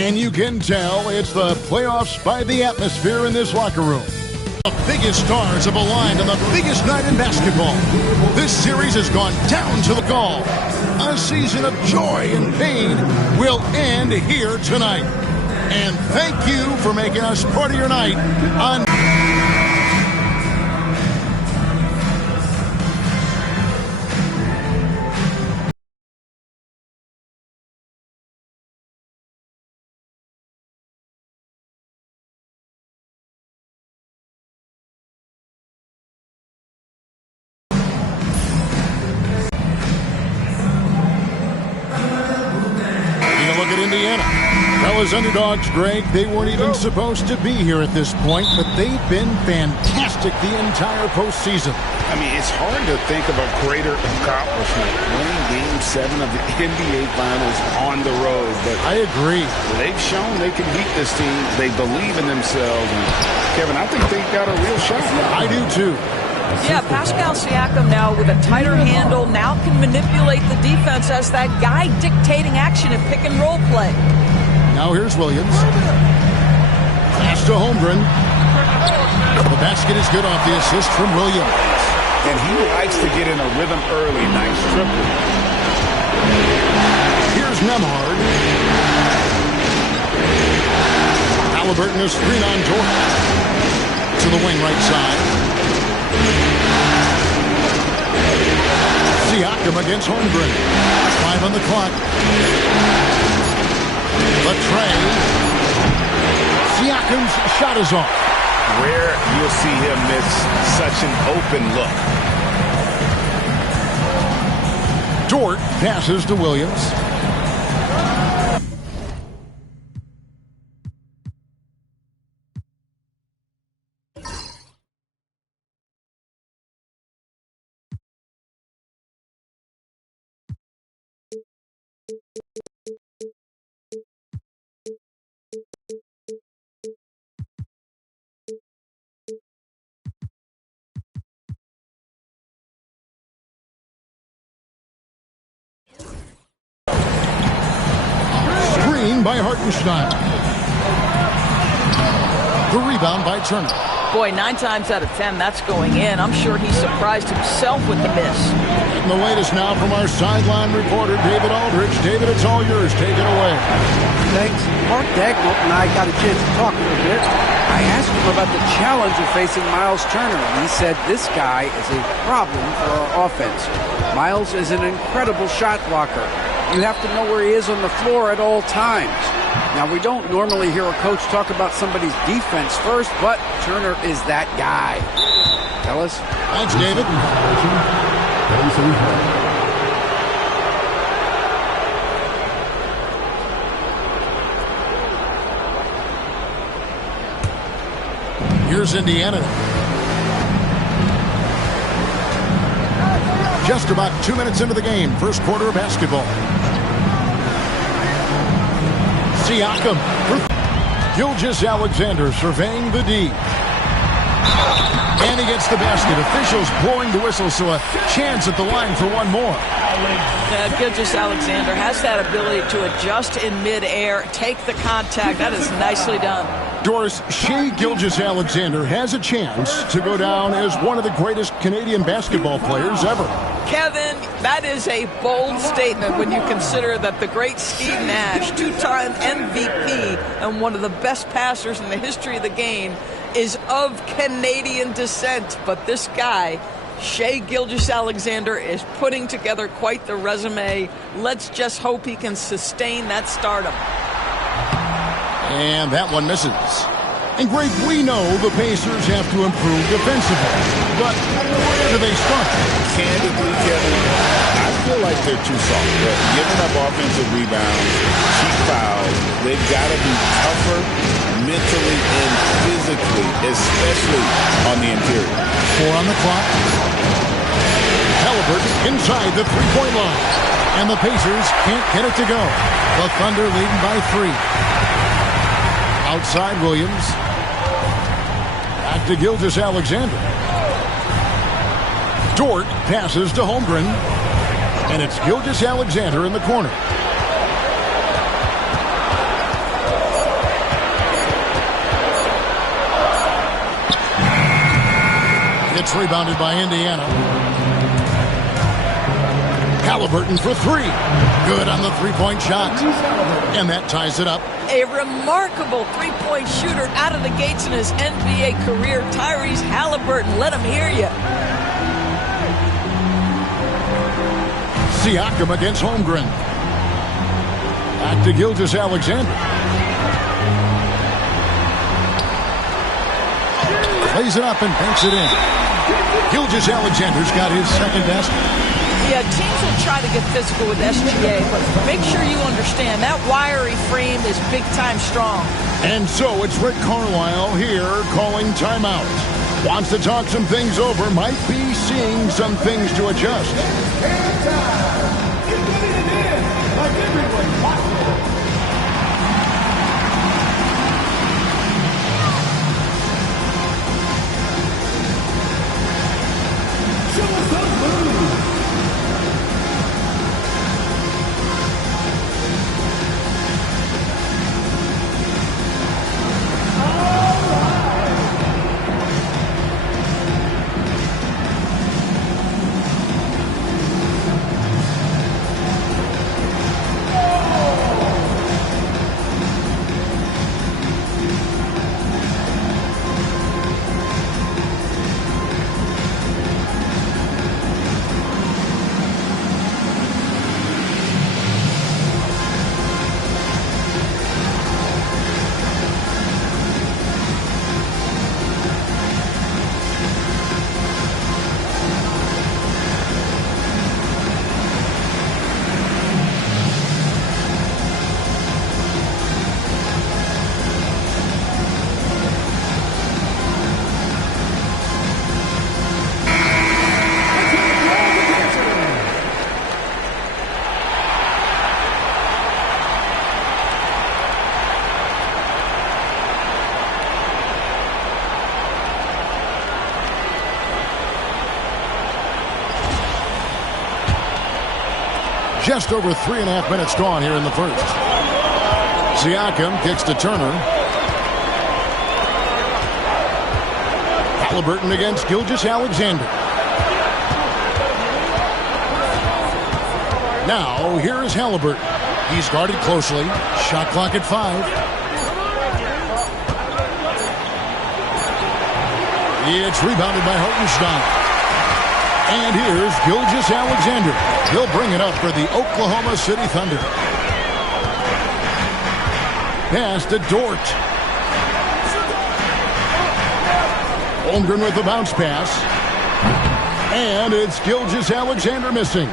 And you can tell it's the playoffs by the atmosphere in this locker room. The biggest stars have aligned on the biggest night in basketball. This series has gone down to the call. A season of joy and pain will end here tonight. And thank you for making us part of your night on... Indiana. Fellas, underdogs, Greg, they weren't even supposed to be here at this point, but they've been fantastic the entire postseason. I mean, it's hard to think of a greater accomplishment, winning Game 7 of the NBA Finals on the road. But I agree. They've shown they can beat this team. They believe in themselves. And Kevin, I think they've got a real shot. I do, too. Yeah, Pascal Siakam now with a tighter handle now can manipulate the defense as that guy dictating action in pick and roll play. Now here's Williams. Pass to Holmgren. The basket is good off the assist from Williams. And he likes to get in a rhythm early. Nice triple. Here's Nembhard. Halliburton is screen on Dort. To the wing right side. Siakam against Holmgren. 5 on the clock. The tray. Siakam's shot is off. Rare you'll see him miss such an open look. Dort passes to Williams. By Hartenstein. The rebound by Turner. Boy, 9 times out of 10, that's going in. I'm sure he surprised himself with the miss. And the latest now from our sideline reporter, David Aldridge. David, it's all yours. Take it away. Thanks. Mark Dagnall and I got a chance to talk a little bit. I asked him about the challenge of facing Miles Turner, and he said this guy is a problem for our offense. Miles is an incredible shot blocker. You have to know where he is on the floor at all times. Now, we don't normally hear a coach talk about somebody's defense first, but Turner is that guy. Fellas? Thanks, David. Here's Indiana. Just about 2 minutes into the game. First quarter of basketball. Siakam. Gilgeous-Alexander surveying the D. And he gets the basket. Officials blowing the whistle, so a chance at the line for one more. Gilgeous-Alexander has that ability to adjust in midair, take the contact. That is nicely done. Doris, Shai Gilgeous-Alexander has a chance to go down as one of the greatest Canadian basketball players ever. Kevin, that is a bold statement when you consider that the great Steve Nash, 2-time MVP and one of the best passers in the history of the game, is of Canadian descent. But this guy, Shai Gilgeous-Alexander, is putting together quite the resume. Let's just hope he can sustain that stardom. And that one misses. And Greg, we know the Pacers have to improve defensively, but where do they start? Candidly, Kevin, I feel like they're too soft. They're giving up offensive rebounds, cheap fouls. They've got to be tougher mentally and physically, especially on the interior. 4 on the clock. Halliburton inside the three-point line. And the Pacers can't get it to go. The Thunder leading by 3. Outside Williams. Back to Gilgeous-Alexander. Dort passes to Holmgren. And it's Gilgeous-Alexander in the corner. It's rebounded by Indiana. Halliburton for three. Good on the three-point shot. And that ties it up. A remarkable three-point shooter out of the gates in his NBA career. Tyrese Halliburton, let him hear you. Siakam against Holmgren. Back to Gilgeous-Alexander. Plays it up and banks it in. Gilgeous-Alexander's got his second basket. Yeah, teams will try to get physical with SGA, but make sure you understand that wiry frame is big-time strong. And so it's Rick Carlisle here calling timeout. Wants to talk some things over, might be seeing some things to adjust. Just over 3.5 minutes gone here in the first. Siakam kicks to Turner. Halliburton against Gilgeous-Alexander. Now, here is Halliburton. He's guarded closely. Shot clock at 5. It's rebounded by Hartenstein. And here's Gilgeous-Alexander. He'll bring it up for the Oklahoma City Thunder. Pass to Dort. Holmgren with the bounce pass. And it's Gilgeous-Alexander missing.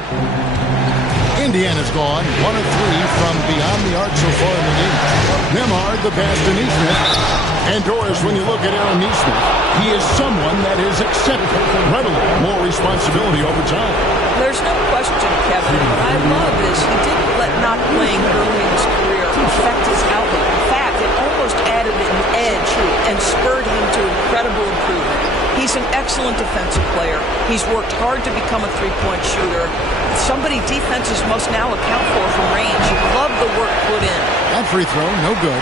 Indiana's gone 1 of 3 from beyond the arc so far in the game. Nembhard the pass to Nesmith. And Doris, when you look at Aaron Nesmith, he is someone that is accepted readily more responsibility over time. There's no question, Kevin. What I love is he didn't let not playing early in his career affect his outlook. In fact, it almost added an edge and spurred him to incredible improvement. He's an excellent defensive player. He's worked hard to become a three-point shooter. Somebody defenses must now account for from range. Love the work put in. That free throw, no good.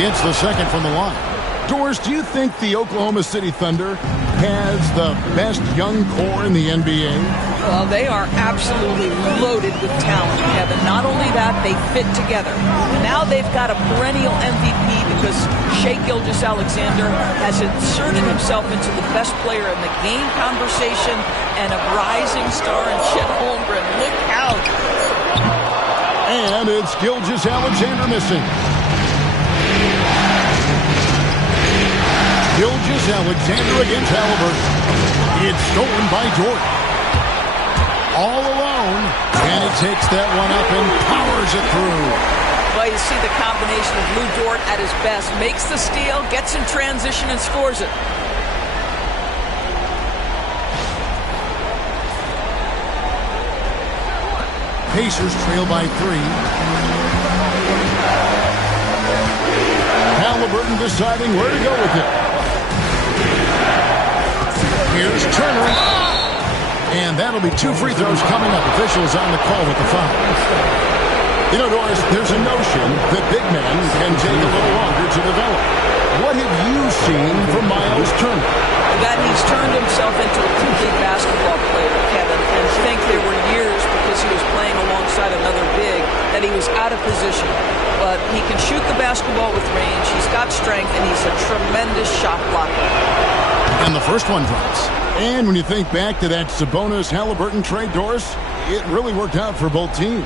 It's the second from the line. Doris, do you think the Oklahoma City Thunder has the best young core in the NBA? Well, they are absolutely loaded with talent, Kevin. Not only that, they fit together. Now they've got a perennial MVP because Shai Gilgeous-Alexander has inserted himself into the best player in the game conversation and a rising star in Chet Holmgren. Look out. And it's Gilgeous-Alexander missing. Gilgeous-Alexander against Halliburton. It's stolen by Dort. All alone, and he takes that one up and powers it through. Well, you see the combination of Lou Dort at his best. Makes the steal, gets in transition, and scores it. Pacers trail by 3. Halliburton deciding where to go with it. Here's Turner. And that'll be 2 free throws coming up. Officials on the call with the foul. You know, Doris, there's a notion that big men can take a little longer to develop. What have you seen from Miles Turner? That he's turned himself into a complete basketball player, Kevin, and think there were years because he was playing alongside another big that he was out of position. But he can shoot the basketball with range, he's got strength, and he's a tremendous shot blocker. And the first one drops. And when you think back to that Sabonis-Halliburton trade, Doris, it really worked out for both teams.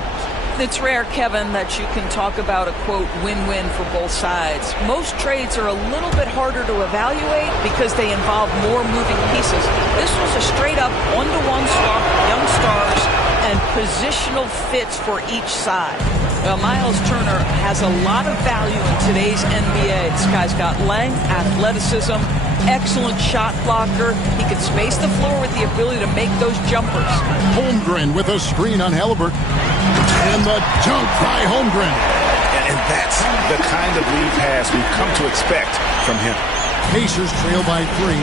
It's rare, Kevin, that you can talk about a, quote, win-win for both sides. Most trades are a little bit harder to evaluate because they involve more moving pieces. This was a straight-up one-to-one swap of young stars and positional fits for each side. Well, Miles Turner has a lot of value in today's NBA. This guy's got length, athleticism, excellent shot blocker. He can space the floor with the ability to make those jumpers. Holmgren with a screen on Halliburton. And the dunk by Holmgren. And that's the kind of lead pass we've come to expect from him. Pacers trail by 3.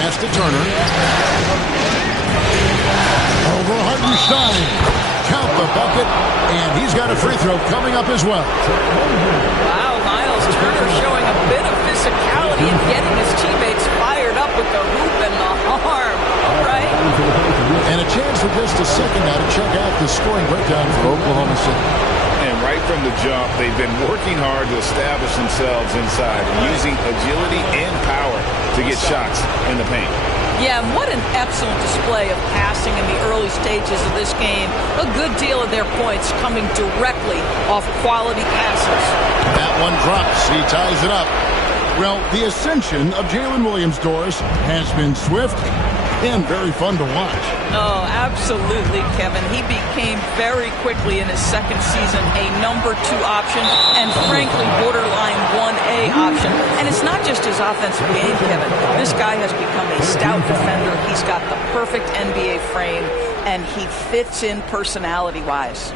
Pass to Turner. Over Hartenstein. Count the bucket. And he's got a free throw coming up as well. Wow, Miles Turner showing a bit of physicality and getting his teammates fired up with the hoop and the arm. All right. And a chance for just a second now to check out the scoring breakdown for Oklahoma City. And right from the jump, they've been working hard to establish themselves inside and using agility and power to get shots in the paint. Yeah, and what an excellent display of passing in the early stages of this game. A good deal of their points coming directly off quality passes. That one drops. He ties it up. Well, the ascension of Jalen Williams, Doris, has been swift and very fun to watch. Oh, absolutely, Kevin. He became very quickly in his second season a number 2 option and, frankly, borderline 1A option. And it's not just his offensive game, Kevin. This guy has become a stout defender. He's got the perfect NBA frame, and he fits in personality-wise.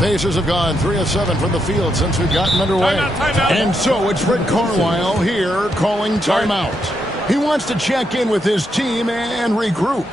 Pacers have gone 3 of 7 from the field since we've gotten underway. Timeout. And so it's Rick Carlisle here calling timeout. He wants to check in with his team and regroup.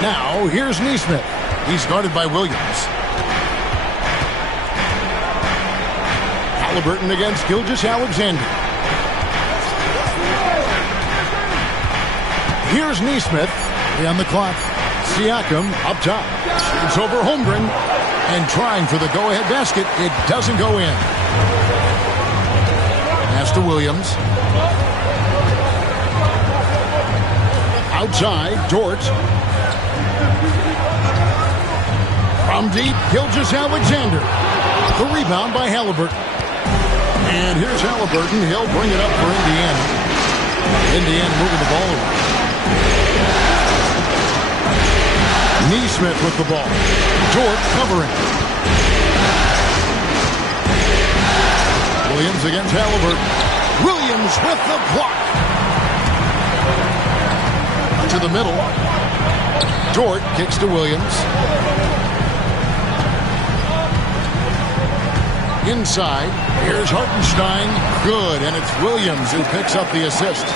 Now, here's Neesmith. He's guarded by Williams. Halliburton against Gilgeous-Alexander. Here's Neesmith. On the clock. Siakam up top. Shoots over Holmgren. And trying for the go-ahead basket. It doesn't go in. Pass to Williams. Outside, Dort. From deep, Gilgeous-Alexander. The rebound by Halliburton. And here's Halliburton. He'll bring it up for Indiana. Indiana moving the ball over. Neesmith with the ball. George covering. Williams against Halliburton. Williams with the block. To the middle. Dort kicks to Williams. Inside. Here's Hartenstein. Good. And it's Williams who picks up the assist.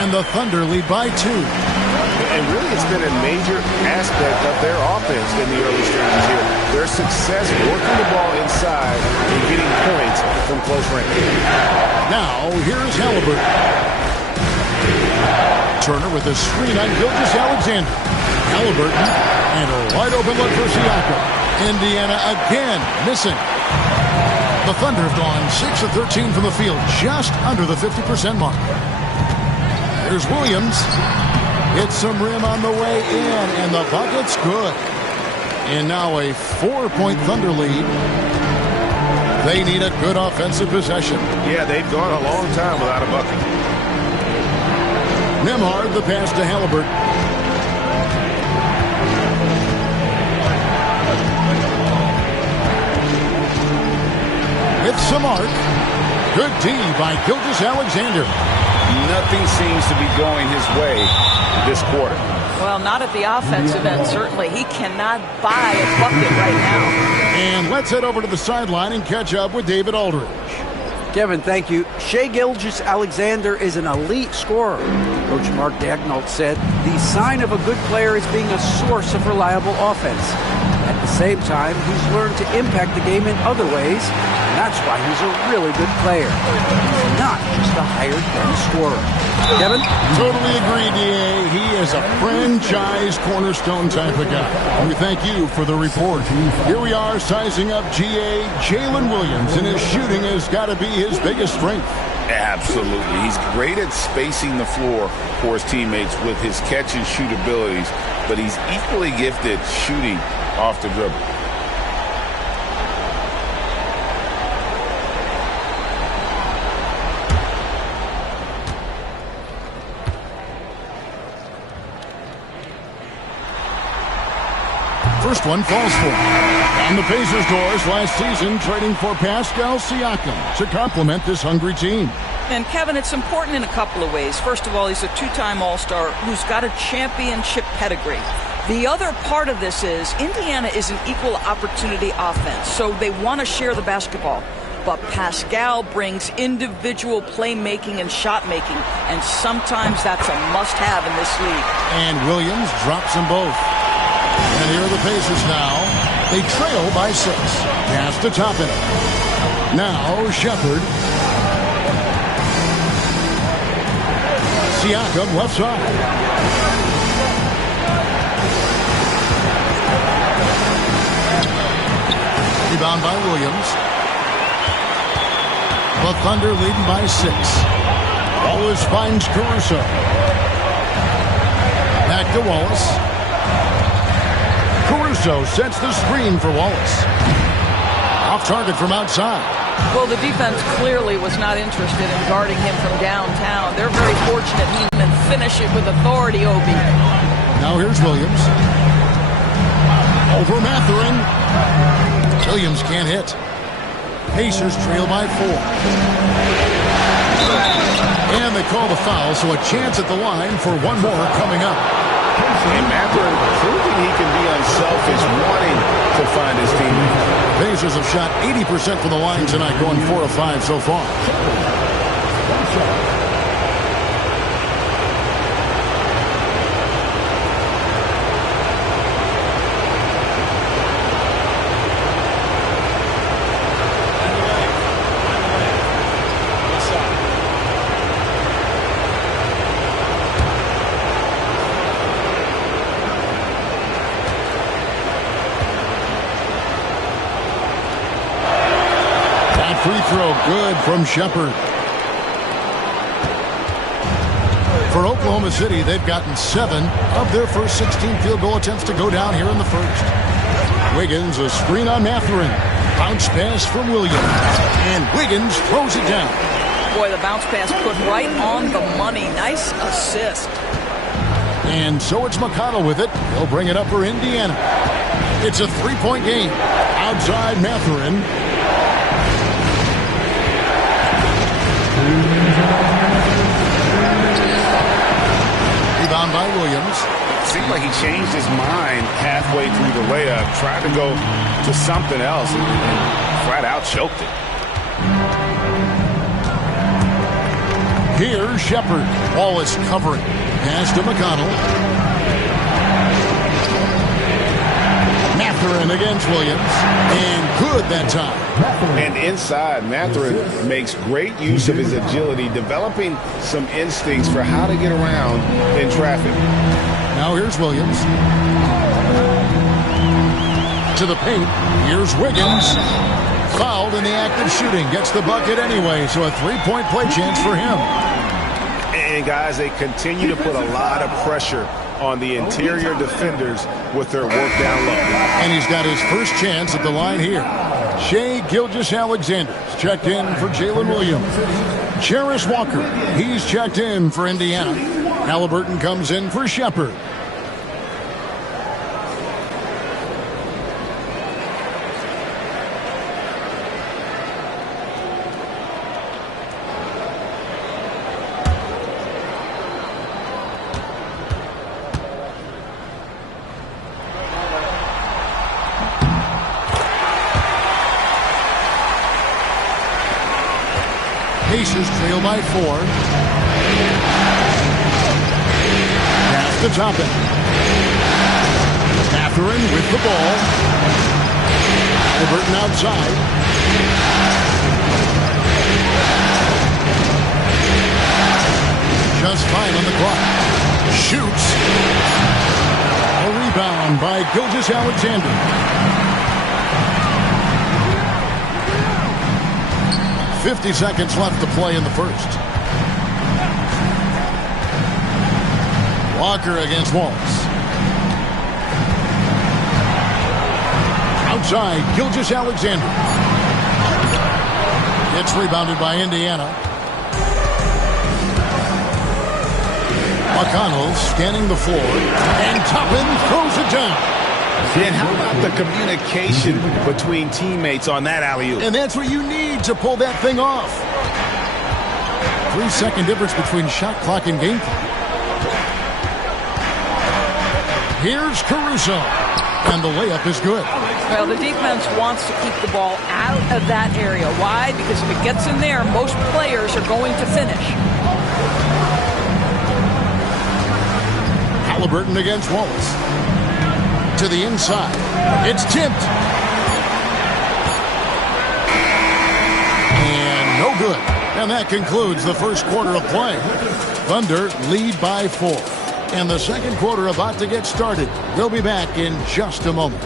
And the Thunder lead by 2. And really, it's been a major aspect of their offense in the early stages here. Their success working the ball inside and getting points from close range. Now, here's Halliburton. Turner with a screen on Gilgeous-Alexander. Halliburton and a wide open look for Siakam. Indiana again missing. The Thunder have gone 6 of 13 from the field, just under the 50% mark. There's Williams. Hits some rim on the way in, and the bucket's good. And now a 4-point Thunder lead. They need a good offensive possession. Yeah, they've gone a long time without a bucket. Nembhard, the pass to Halliburton. With some arc. Good D by Gilgeous-Alexander. Nothing seems to be going his way this quarter. Well, not at the offensive end, certainly. He cannot buy a bucket right now. And let's head over to the sideline and catch up with David Aldridge. Kevin, thank you. Shai Gilgeous-Alexander is an elite scorer. Coach Mark Daigneault said the sign of a good player is being a source of reliable offense. At the same time, he's learned to impact the game in other ways, and that's why he's a really good player. He's not just a hired gun scorer. Kevin? Totally agree, D.A. He is a franchise cornerstone type of guy. We thank you for the report. Here we are sizing up G.A. Jalen Williams, and his shooting has got to be his biggest strength. Absolutely. He's great at spacing the floor for his teammates with his catch and shoot abilities, but he's equally gifted shooting off the dribble. First one falls for him. On the Pacers' doors last season, trading for Pascal Siakam to complement this hungry team. And, Kevin, it's important in a couple of ways. First of all, he's a two-time All-Star who's got a championship pedigree. The other part of this is Indiana is an equal opportunity offense, so they want to share the basketball. But Pascal brings individual playmaking and shot making, and sometimes that's a must-have in this league. And Williams drops them both. And here are the Pacers now. They trail by 6. Pass to Toppin. Now Shepherd. Siakam left side. Rebound by Williams. The Thunder leading by 6. Wallace finds Caruso. Back to Wallace. Caruso sets the screen for Wallace. Off target from outside. Well, the defense clearly was not interested in guarding him from downtown. They're very fortunate he can finish it with authority, Obi. Now here's Williams. Over Mathurin. Williams can't hit. Pacers trail by 4. And they call the foul, so a chance at the line for one more coming up. And Mathurin proving he can be unselfish, wanting to find his teammate. Pacers have shot 80% from the line tonight, going 4 of 5 so far. Free throw good from Shepherd. For Oklahoma City, they've gotten 7 of their first 16 field goal attempts to go down here in the first. Wiggins, a screen on Mathurin. Bounce pass from Williams. And Wiggins throws it down. Boy, the bounce pass put right on the money. Nice assist. And so it's McConnell with it. He'll bring it up for Indiana. It's a three-point game. Outside Mathurin. Rebound by Williams. Seemed like he changed his mind halfway through the layup, tried to go to something else, and flat out choked it. Here's Shepard. Wallace covering. Pass to McConnell. Mathurin against Williams. And good that time. And inside, Mathurin makes great use of his agility, developing some instincts for how to get around in traffic. Now here's Williams. To the paint. Here's Wiggins. Fouled in the act of shooting. Gets the bucket anyway, so a three-point play chance for him. And guys, they continue to put a lot of pressure on the interior defenders with their work down low. And he's got his first chance at the line here. Shai Gilgeous-Alexander's checked in for Jalen Williams. Charis Walker, he's checked in for Indiana. Halliburton comes in for Shepard. Pacers trail by 4. Pass to Toppin. Mathurin with the ball. Halliburton outside. Just 5 on the clock. Shoots. A rebound by Gilgeous-Alexander. 50 seconds left to play in the first. Walker against Wallace. Outside, Gilgeous-Alexander. It's rebounded by Indiana. McConnell scanning the floor. And Toppin throws it down. And how about the communication between teammates on that alley-oop? And that's what you need to pull that thing off. 3-second difference between shot clock and game clock. Here's Caruso. And the layup is good. Well, the defense wants to keep the ball out of that area. Why? Because if it gets in there, most players are going to finish. Halliburton against Wallace. To the inside. It's tipped. And no good. And that concludes the first quarter of play. Thunder lead by 4. And the second quarter about to get started. We'll be back in just a moment.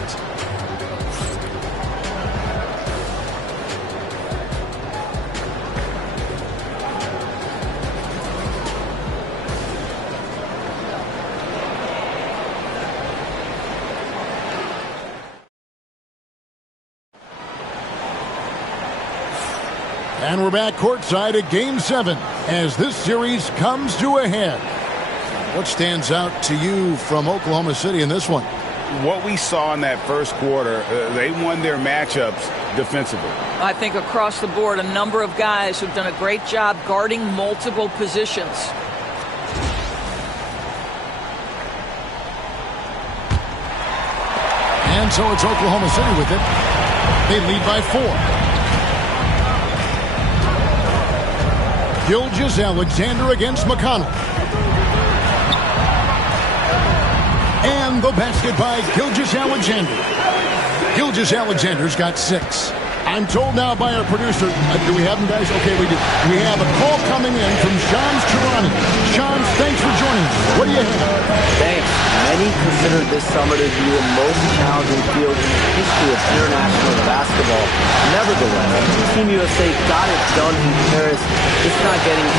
And we're back courtside at Game 7 as this series comes to a head. What stands out to you from Oklahoma City in this one? What we saw in that first quarter, they won their matchups defensively. I think across the board, a number of guys who've done a great job guarding multiple positions. And so it's Oklahoma City with it. They lead by 4. Gilgeous-Alexander against McConnell. And the basket by Gilgeous-Alexander. Gilgeous-Alexander's got 6. I'm told now by our producer, do we have him, guys? Okay, we do. We have a call coming in from Shams Charania. Shams, thanks for joining us. What do you have? Thanks. Many considered this summer to be the most challenging field in the history of international basketball. Nevertheless, Team USA got it done in Paris. It's not getting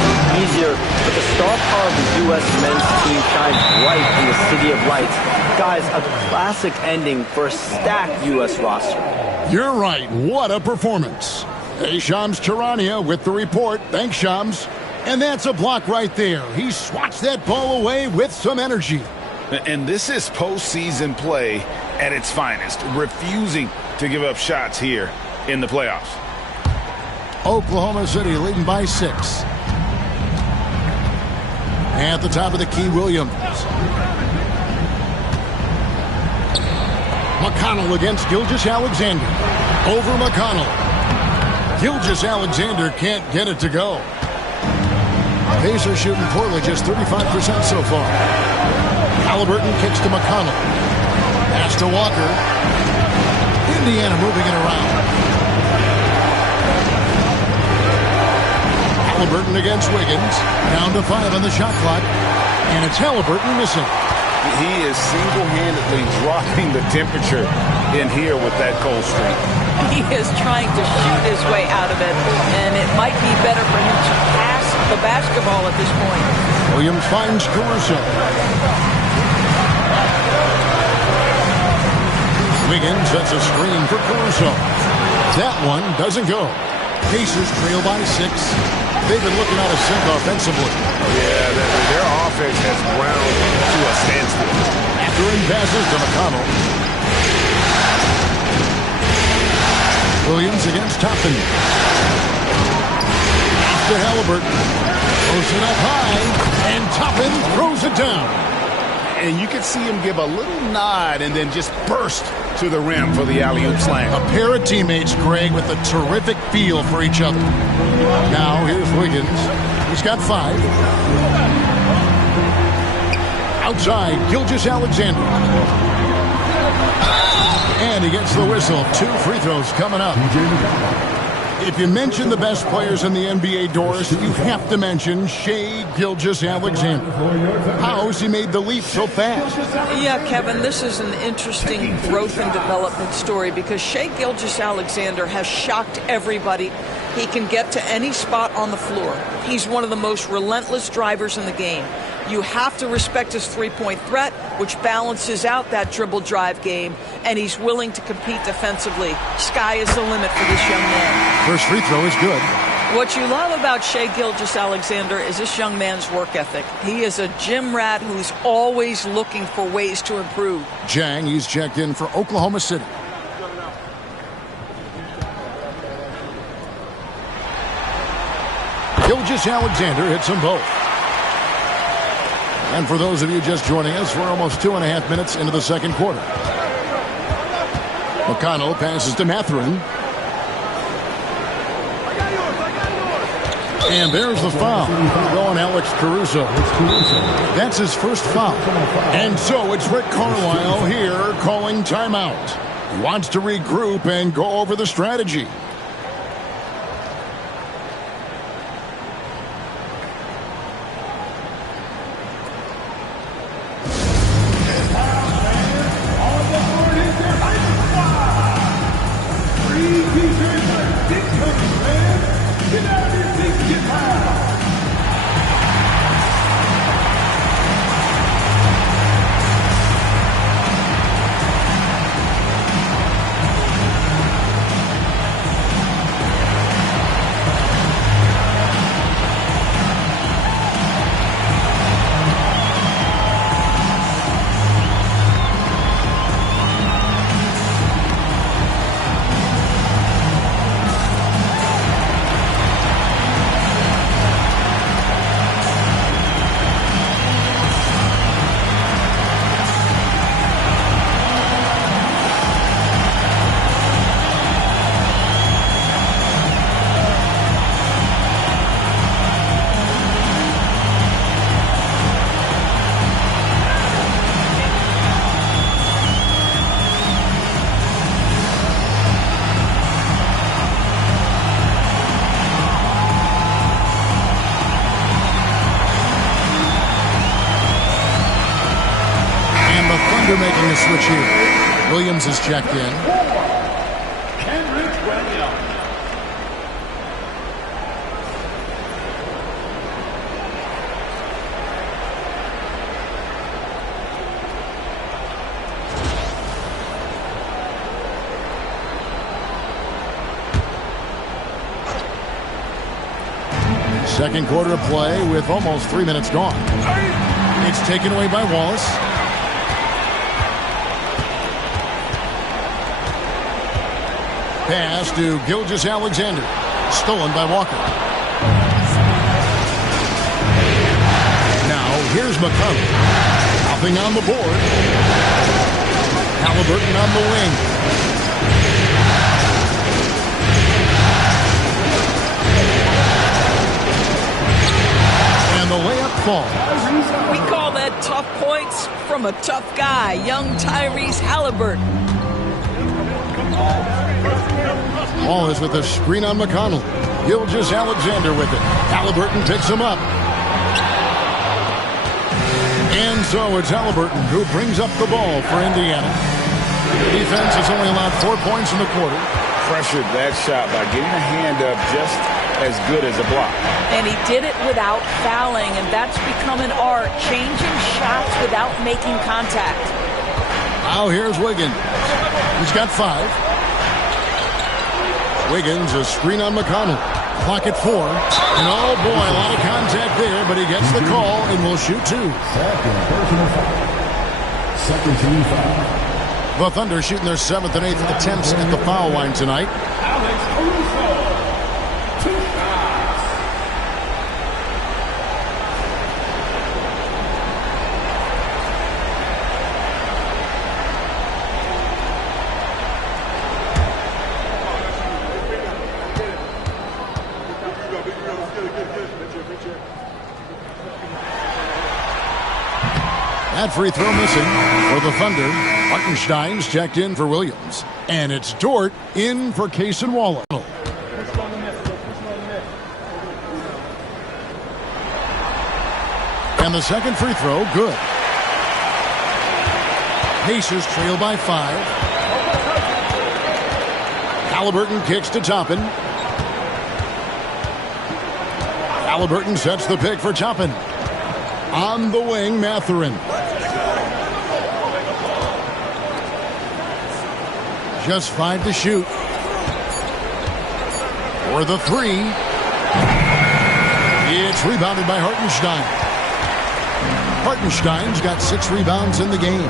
easier, but the star power of the U.S. men's team shines bright in the City of Lights. Guys, a classic ending for a stacked U.S. roster. You're right. What a performance. Hey, Shams Charania with the report. Thanks, Shams. And that's a block right there. He swats that ball away with some energy. And this is postseason play at its finest, refusing to give up shots here in the playoffs. Oklahoma City leading by 6. At the top of the key, Williams. McConnell against Gilgeous-Alexander. Over McConnell. Gilgeous-Alexander can't get it to go. Pacers shooting poorly, just 35% so far. Halliburton kicks to McConnell. Pass to Walker. Indiana moving it around. Halliburton against Wiggins. Down to 5 on the shot clock. And it's Halliburton missing. He is single-handedly dropping the temperature in here with that cold streak. He is trying to shoot his way out of it, and it might be better for him to pass the basketball at this point. Williams finds Caruso. Wiggins sets a screen for Caruso. That one doesn't go. Pacers trail by 6. They've been looking out of sync offensively. Yeah, their offense has ground to a standstill. Throwing passes to McConnell. Williams against Toppin. Off to Halliburton. Throws it up high, and Toppin throws it down. And you can see him give a little nod and then just burst to the rim for the alley-oop slam. A pair of teammates, Greg, with a terrific feel for each other. Now, here's Wiggins. He's got 5. Outside, Gilgeous-Alexander. And he gets the whistle. 2 free throws coming up. If you mention the best players in the NBA, Doris, you have to mention Shai Gilgeous-Alexander. How has he made the leap so fast? Yeah, Kevin, this is an interesting growth and development story because Shai Gilgeous-Alexander has shocked everybody. He can get to any spot on the floor. He's one of the most relentless drivers in the game. You have to respect his three-point threat, which balances out that dribble drive game, and he's willing to compete defensively. Sky is the limit for this young man. First free throw is good. What you love about Shai Gilgeous-Alexander is this young man's work ethic. He is a gym rat who's always looking for ways to improve. Jang, he's checked in for Oklahoma City. Gilgeous-Alexander hits them both. And for those of you just joining us, we're almost 2.5 minutes into the second quarter. McConnell passes to Mathurin. And there's the foul. Going Alex Caruso. That's his first foul. And so it's Rick Carlisle here calling timeout. He wants to regroup and go over the strategy. Thunder making a switch here. Williams is checked in. Second quarter of play with almost 3 minutes gone. It's taken away by Wallace. Pass to Gilgeous-Alexander. Stolen by Walker. Now here's McConnell. Hopping on the board. Halliburton on the wing. And the layup falls. We call that tough points from a tough guy, young Tyrese Halliburton. Wallace with a screen on McConnell. Gilgeous-Alexander with it. Halliburton picks him up. And so it's Halliburton who brings up the ball for Indiana. The defense has only allowed 4 points in the quarter. Pressured that shot by getting a hand up just as good as a block. And he did it without fouling, and that's become an art, changing shots without making contact. Now here's Wiggins. He's got 5. Wiggins, a screen on McConnell. Clock at 4. And oh boy, a lot of contact there, but he gets the call and will shoot 2. Second team foul. The Thunder shooting their 7th and 8th attempts at the foul line tonight. That free throw missing for the Thunder. Hartenstein's checked in for Williams. And it's Dort in for Cason Wallace. And the second free throw, good. Pacers trail by 5. Halliburton kicks to Toppin. Halliburton sets the pick for Toppin. On the wing, Mathurin. Just 5 to shoot. For the 3. It's rebounded by Hartenstein. Hartenstein's got 6 rebounds in the game.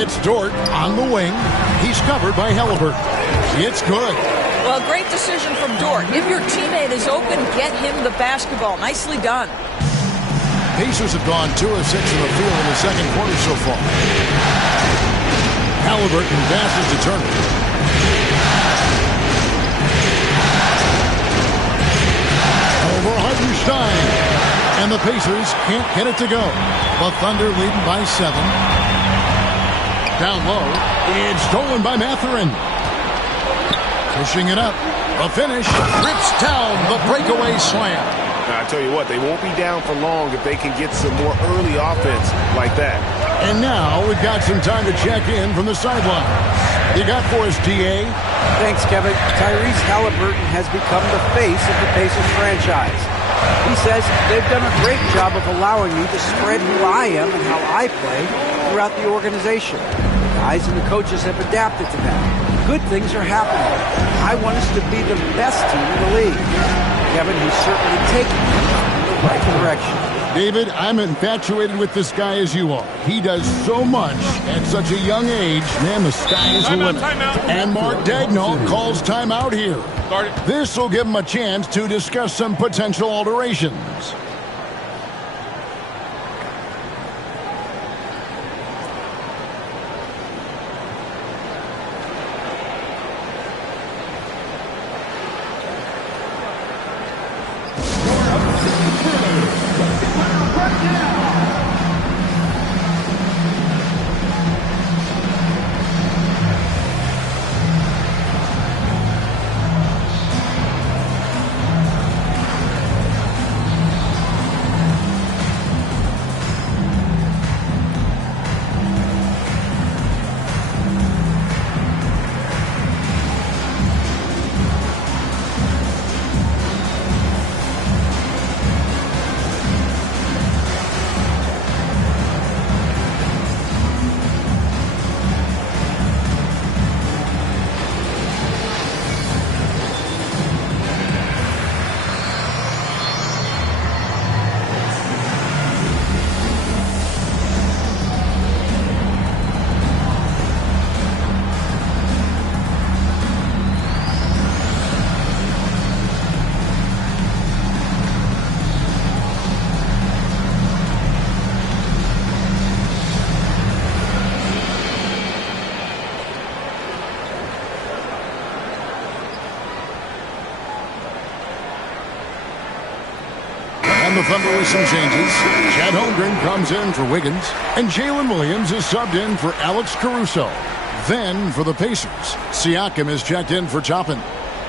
It's Dort on the wing. He's covered by Halliburton. It's good. Well, great decision from Dort. If your teammate is open, get him the basketball. Nicely done. Pacers have gone 2 of 6 in the field in the second quarter so far. Halliburton passes to Turner. Over Hartenstein. And the Pacers can't get it to go. The Thunder leading by 7. Down low. It's stolen by Mathurin. Pushing it up. The finish. Rips down the breakaway slam. Now, I tell you what, they won't be down for long if they can get some more early offense like that. And now we've got some time to check in from the sidelines. You got for us, DA? Thanks, Kevin. Tyrese Halliburton has become the face of the Pacers franchise. He says they've done a great job of allowing me to spread who I am and how I play throughout the organization. The guys and the coaches have adapted to that. Good things are happening. I want us to be the best team in the league. Kevin, he's certainly taking it in the right direction. David, I'm infatuated with this guy as you are. He does so much at such a young age. Man, the sky is the limit. And Mark Daigneault calls timeout here. This will give him a chance to discuss some potential alterations. the Thunder with some changes. Chet Holmgren comes in for Wiggins, and Jalen Williams is subbed in for Alex Caruso. Then for the Pacers, Siakam is checked in for Toppin,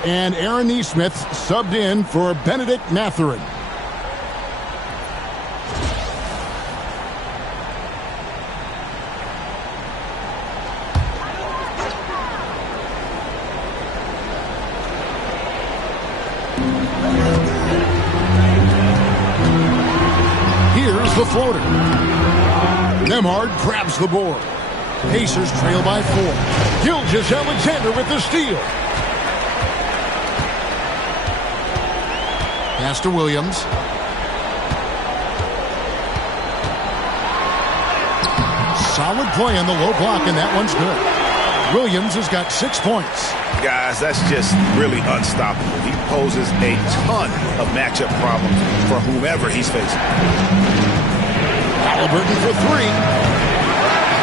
and Aaron Nesmith subbed in for Benedict Mathurin. Here's the floater. Nembhard grabs the board. Pacers trail by 4. Gilgeous-Alexander with the steal. Pass to Williams. Solid play on the low block, and that one's good. Williams has got 6 points. Guys, that's just really unstoppable. He poses a ton of matchup problems for whomever he's facing. Halliburton for 3.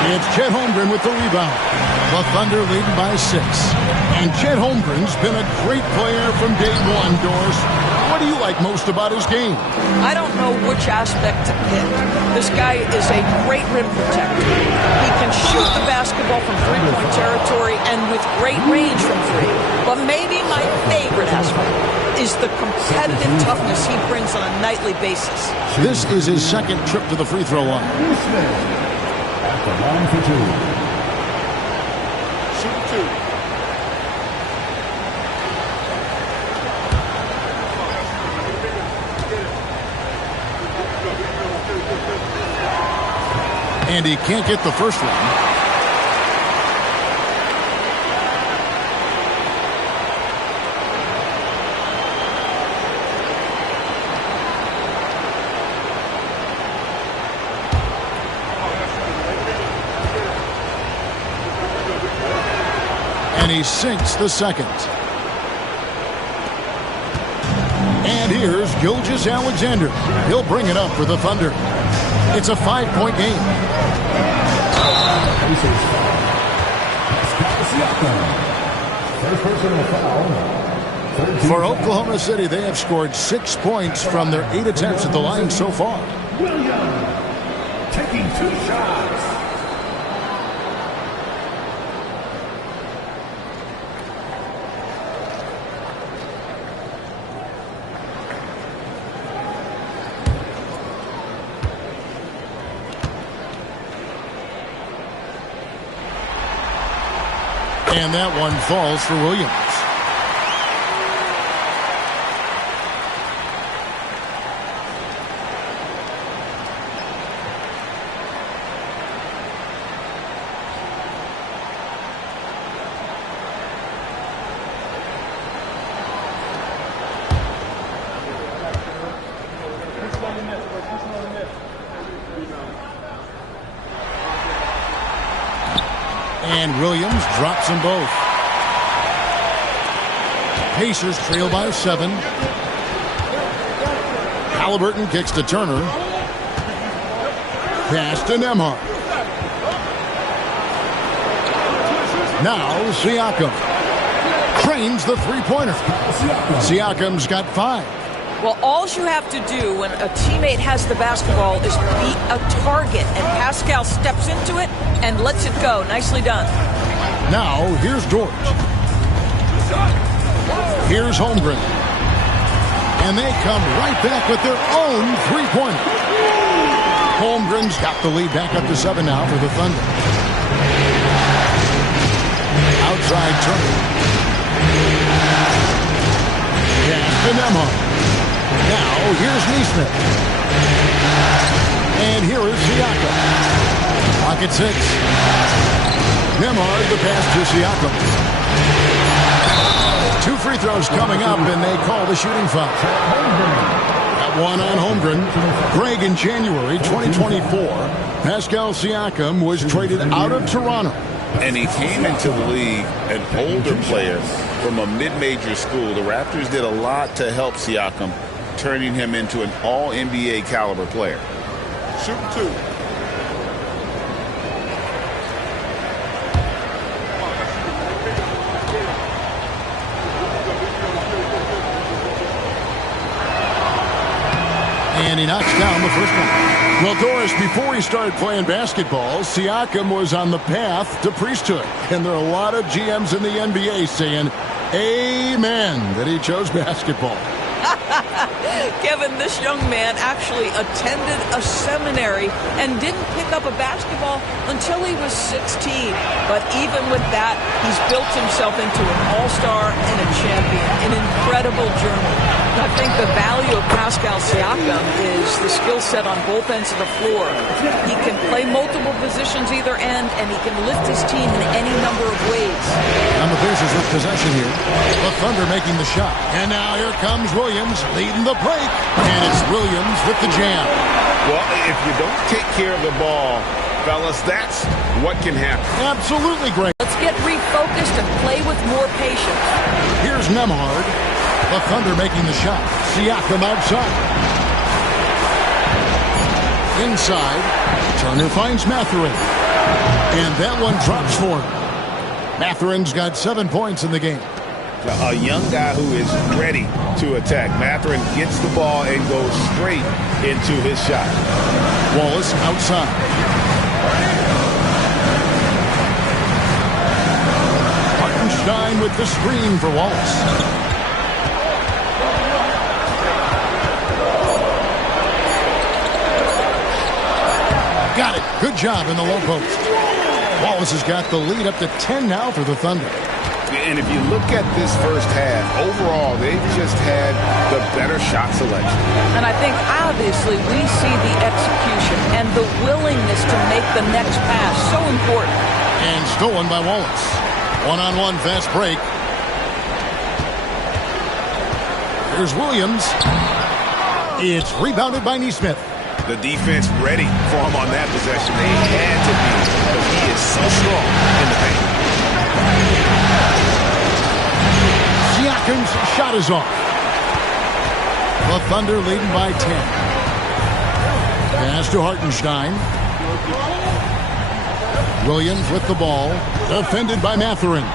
It's Chet Holmgren with the rebound. The Thunder lead by 6. And Chet Holmgren's been a great player from day one, Doris. What do you like most about his game? I don't know which aspect to pick. This guy is a great rim protector. He can shoot the basketball from three-point territory and with great range from 3. But maybe my favorite aspect is the competitive toughness he brings on a nightly basis. This is his second trip to the free throw line. At the line for 2. Shoot 2. And he can't get the first one. And he sinks the second. And here's Gilgeous-Alexander. He'll bring it up for the Thunder. It's a 5-point game. First personal foul. For Oklahoma City, they have scored 6 points from their 8 attempts at the line so far. Williams taking 2 shots. And that one falls for Williams. And Williams drops them both. Pacers trail by 7. Halliburton kicks to Turner. Pass to Nembhard. Now Siakam. Trains the three-pointer. Siakam's got 5. Well, all you have to do when a teammate has the basketball is beat a target, and Pascal steps into it and lets it go. Nicely done. Now, here's George. Here's Holmgren. And they come right back with their own three-pointer. Holmgren's got the lead back up to 7 now for the Thunder. Outside Turner. Pass to Nembhard. Now, here's Nesmith. And here is Siakam. Pocket 6. Nembhard, the pass to Siakam. 2 free throws coming up, and they call the shooting foul. That one on Holmgren. Greg, in January 2024, Pascal Siakam was traded out of Toronto. And he came into the league an older player from a mid-major school. The Raptors did a lot to help Siakam, turning him into an all-NBA caliber player. Shoot 2. And And he knocks down the first one. Well, Doris, before he started playing basketball, Siakam was on the path to priesthood. And there are a lot of GMs in the NBA saying, amen, that he chose basketball. Kevin, this young man actually attended a seminary and didn't pick up a basketball until he was 16. But even with that, he's built himself into an all-star and a champion. An incredible journey. I think the value of Pascal Siakam is the skill set on both ends of the floor. He can play multiple positions either end, and he can lift his team in any number of ways. On the Pacers with possession here. The Thunder making the shot. And now here comes Williams leading the break. And it's Williams with the jam. Well, if you don't take care of the ball, fellas, that's what can happen. Absolutely great. Let's get refocused and play with more patience. Here's Nemhard. The Thunder making the shot. Siakam outside. Inside. Turner finds Mathurin. And that one drops for him. Mathurin's got 7 points in the game. A young guy who is ready to attack. Mathurin gets the ball and goes straight into his shot. Wallace outside. Hartenstein with the screen for Wallace. Got it. Good job in the low post. Wallace has got the lead up to 10 now for the Thunder. And if you look at this first half, overall, they've just had the better shot selection. And I think, obviously, we see the execution and the willingness to make the next pass so important. And stolen by Wallace. One-on-one fast break. Here's Williams. It's rebounded by Nesmith. The defense ready for him on that possession. They had to be, because he is so strong in the paint. Siakam's shot is off. The Thunder leading by 10. Pass to Hartenstein. Williams with the ball. Defended by Mathurin.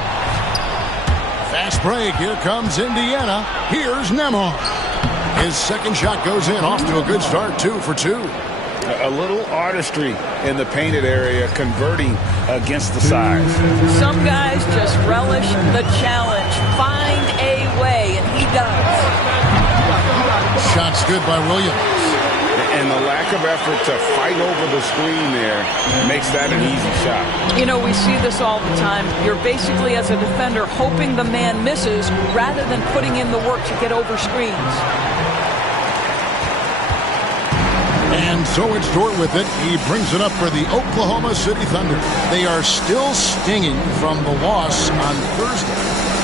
Fast break. Here comes Indiana. Here's Nemhard. His second shot goes in. Off to a good start. 2 for 2. A little artistry in the painted area, converting against the size. Some guys just relish the challenge. Find a way, and he does. Shot's good by Williams. And the lack of effort to fight over the screen there makes that an easy shot. You know, we see this all the time. You're basically, as a defender, hoping the man misses rather than putting in the work to get over screens. And so it's Dort with it. He brings it up for the Oklahoma City Thunder. They are still stinging from the loss on Thursday.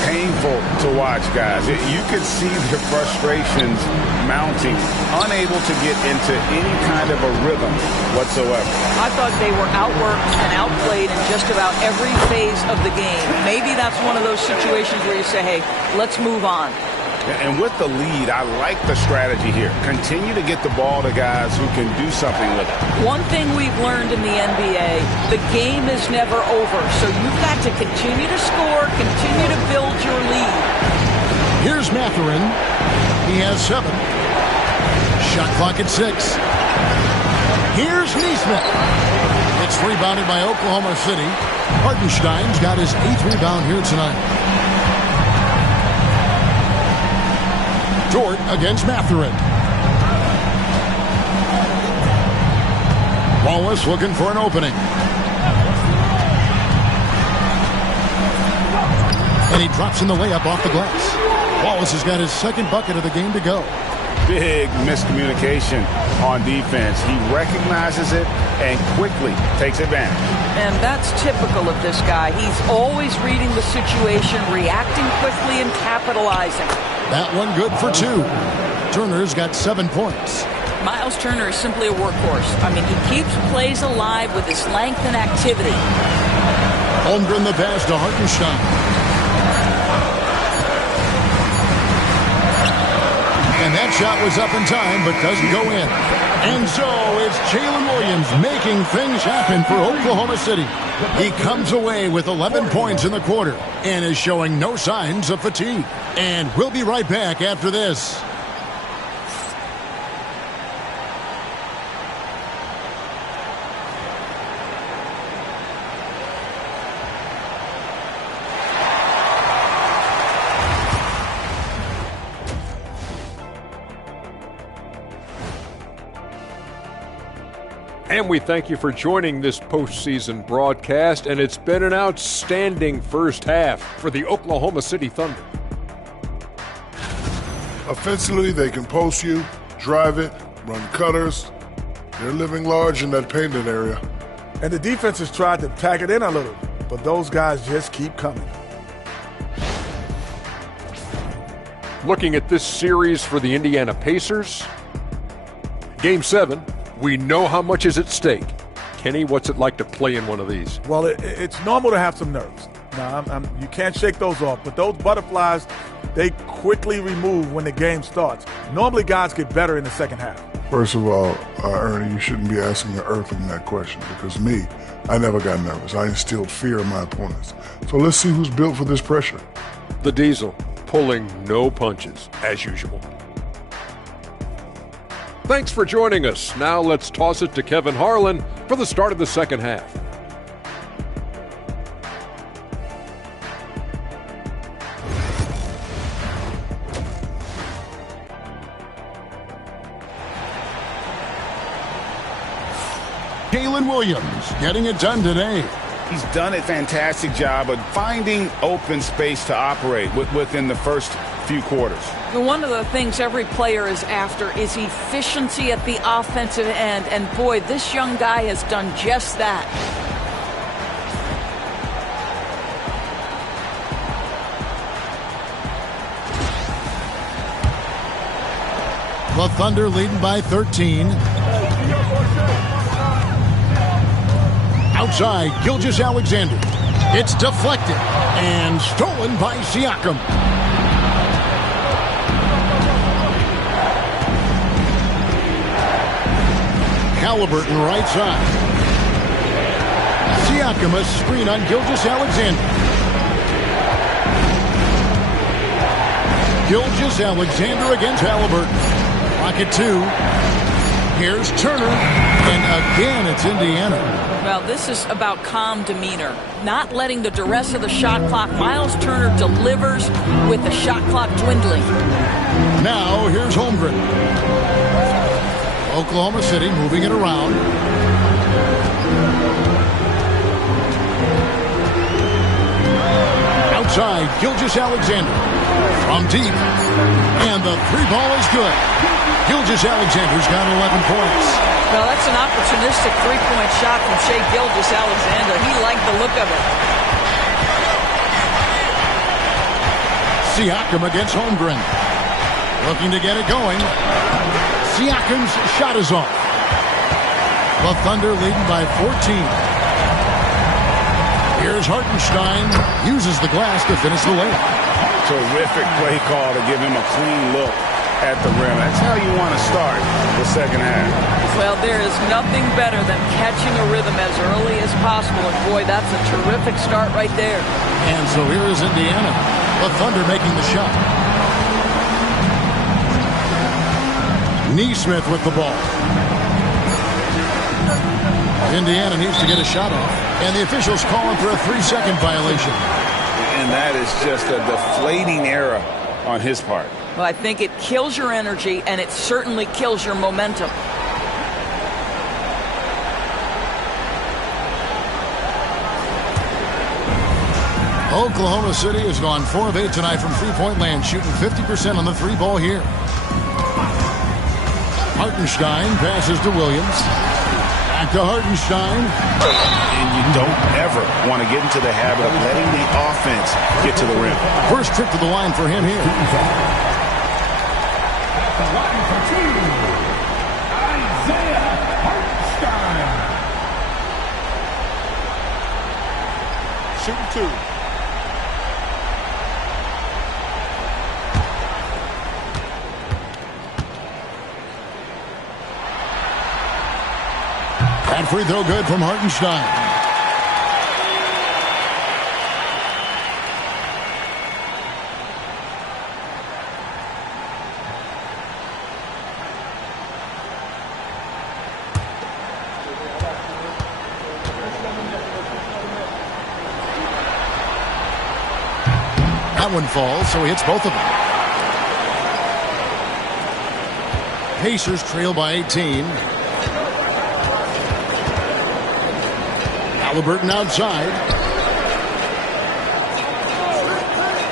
Painful to watch, guys. You could see the frustrations mounting, unable to get into any kind of a rhythm whatsoever. I thought they were outworked and outplayed in just about every phase of the game. Maybe that's one of those situations where you say, hey, let's move on. And with the lead, I like the strategy here. Continue to get the ball to guys who can do something with it. One thing we've learned in the NBA, the game is never over. So you've got to continue to score, continue to build your lead. Here's Mathurin. He has 7. Shot clock at 6. Here's Nesmith. It's rebounded by Oklahoma City. Hartenstein's got his 8th rebound here tonight. Dort against Mathurin. Wallace looking for an opening. And he drops in the layup off the glass. Wallace has got his second bucket of the game to go. Big miscommunication on defense. He recognizes it and quickly takes advantage. And that's typical of this guy. He's always reading the situation, reacting quickly, and capitalizing. That one good for 2. Turner's got 7 points. Miles Turner is simply a workhorse. I mean, he keeps plays alive with his length and activity. Holmgren the pass to Hartenstein. And that shot was up in time, but doesn't go in. And so it's Jalen Williams making things happen for Oklahoma City. He comes away with 11 points in the quarter and is showing no signs of fatigue. And we'll be right back after this. And we thank you for joining this postseason broadcast, and it's been an outstanding first half for the Oklahoma City Thunder. Offensively, they can post you, drive it, run cutters. They're living large in that painted area. And the defense has tried to pack it in a little, but those guys just keep coming. Looking at this series for the Indiana Pacers, Game 7, we know how much is at stake. Kenny, what's it like to play in one of these? Well, it's normal to have some nerves. Now, you can't shake those off, but those butterflies, they quickly remove when the game starts. Normally, guys get better in the second half. First of all, Ernie, you shouldn't be asking the Earthling that question because I never got nervous. I instilled fear in my opponents. So let's see who's built for this pressure. The Diesel pulling no punches, as usual. Thanks for joining us. Now let's toss it to Kevin Harlan for the start of the second half. Jalen Williams getting it done today. He's done a fantastic job of finding open space to operate within the first few quarters. One of the things every player is after is efficiency at the offensive end, and boy, this young guy has done just that. The Thunder leading by 13. Outside, Gilgeous-Alexander. It's deflected and stolen by Siakam. Halliburton right side. Siakam a screen on Gilgeous-Alexander. Gilgeous-Alexander against Halliburton. Rocket 2. Here's Turner. And again, it's Indiana. Well, this is about calm demeanor, not letting the duress of the shot clock. Miles Turner delivers with the shot clock dwindling. Now, here's Holmgren. Oklahoma City moving it around. Outside, Gilgeous-Alexander. From deep. And the three ball is good. Gilgeous-Alexander's got 11 points. Well, that's an opportunistic three-point shot from Shai Gilgeous-Alexander. He liked the look of it. Siakam against Holmgren. Looking to get it going. Siakam's shot is off. The Thunder leading by 14. Here's Hartenstein. Uses the glass to finish the layup. Terrific play call to give him a clean look at the rim. That's how you want to start the second half. Well, there is nothing better than catching a rhythm as early as possible. And boy, that's a terrific start right there. And so here is Indiana. The Thunder making the shot. Neesmith with the ball. Indiana needs to get a shot off. And the officials calling for a 3-second violation. And that is just a deflating error on his part. Well, I think it kills your energy, and it certainly kills your momentum. Oklahoma City has gone 4 of 8 tonight from three-point land, shooting 50% on the three ball here. Hartenstein passes to Williams. Back to Hartenstein. And you don't ever want to get into the habit of letting the offense get to the rim. First trip to the line for him here. The line for two, Isaiah Hartenstein. Shooting two. That free throw good from Hartenstein. That one falls, so he hits both of them. Pacers trail by 18. Halliburton outside.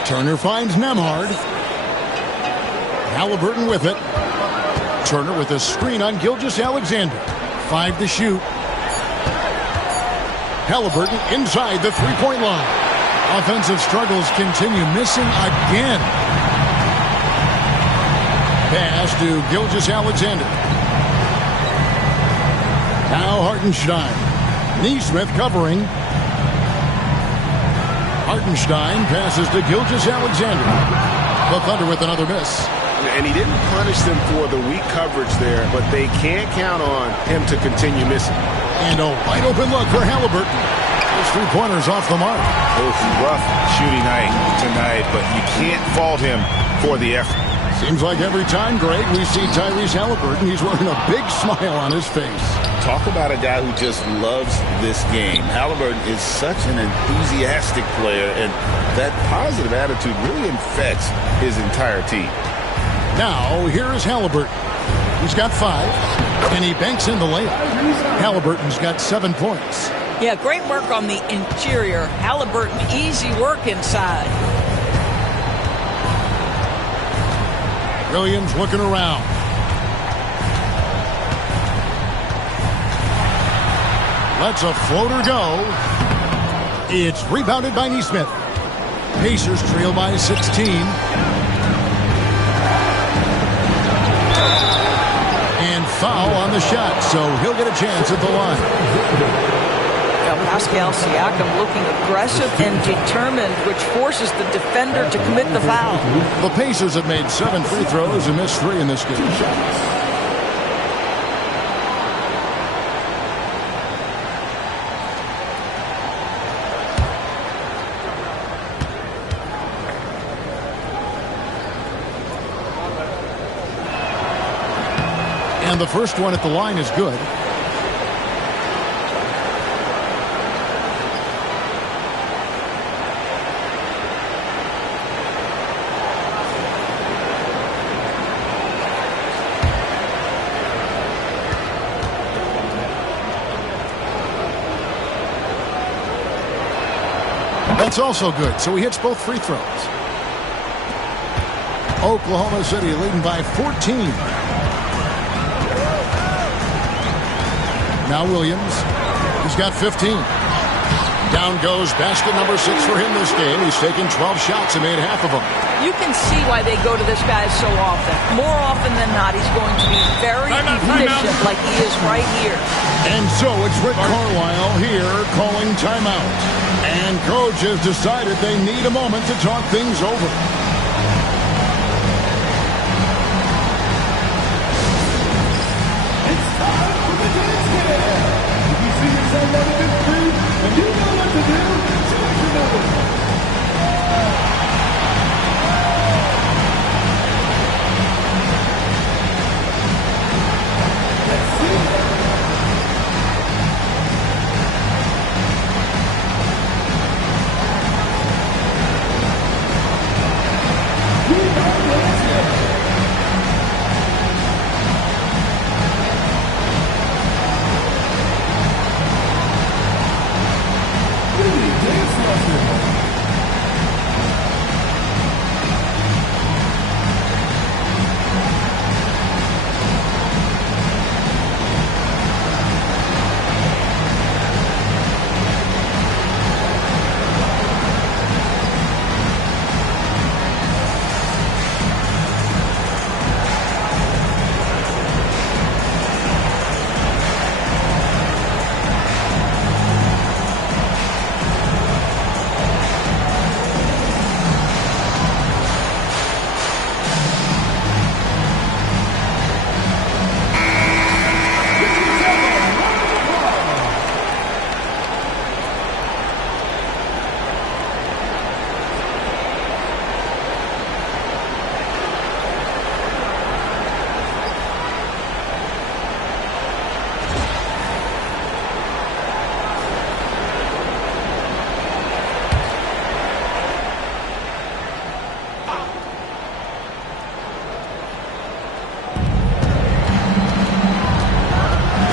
Turner finds Nemhard. Halliburton with it. Turner with a screen on Gilgeous-Alexander. 5 to shoot. Halliburton inside the three-point line. Offensive struggles continue, missing again. Pass to Gilgeous-Alexander. Now Hartenstein. Neesmith covering. Hartenstein passes to Gilgeous-Alexander. The Thunder with another miss. And he didn't punish them for the weak coverage there, but they can't count on him to continue missing. And a wide open look for Halliburton. Those three-pointers off the mark. It was a rough shooting night tonight, but you can't fault him for the effort. Seems like every time, Greg, we see Tyrese Halliburton, he's wearing a big smile on his face. Talk about a guy who just loves this game. Halliburton is such an enthusiastic player, and that positive attitude really infects his entire team. Now, here is Halliburton. He's got 5, and he banks in the layup. Halliburton's got 7 points. Yeah, great work on the interior. Halliburton, easy work inside. Williams looking around. Lets a floater go. It's rebounded by Neesmith. Pacers trail by 16. And foul on the shot, so he'll get a chance at the line. Pascal Siakam looking aggressive and determined, which forces the defender to commit the foul. The Pacers have made 7 free throws and missed 3 in this game. And the first one at the line is good. That's also good, so he hits both free throws. Oklahoma City leading by 14. Now Williams. He's got 15. Down goes basket number 6 for him this game. He's taken 12 shots and made half of them. You can see why they go to this guy so often. More often than not, he's going to be very efficient like he is right here. And so it's Rick Carlisle here calling timeout. And coach has decided they need a moment to talk things over. It's time for the dance game. If you see yourself on a good groove and you know what to do, choose your number. Let's see.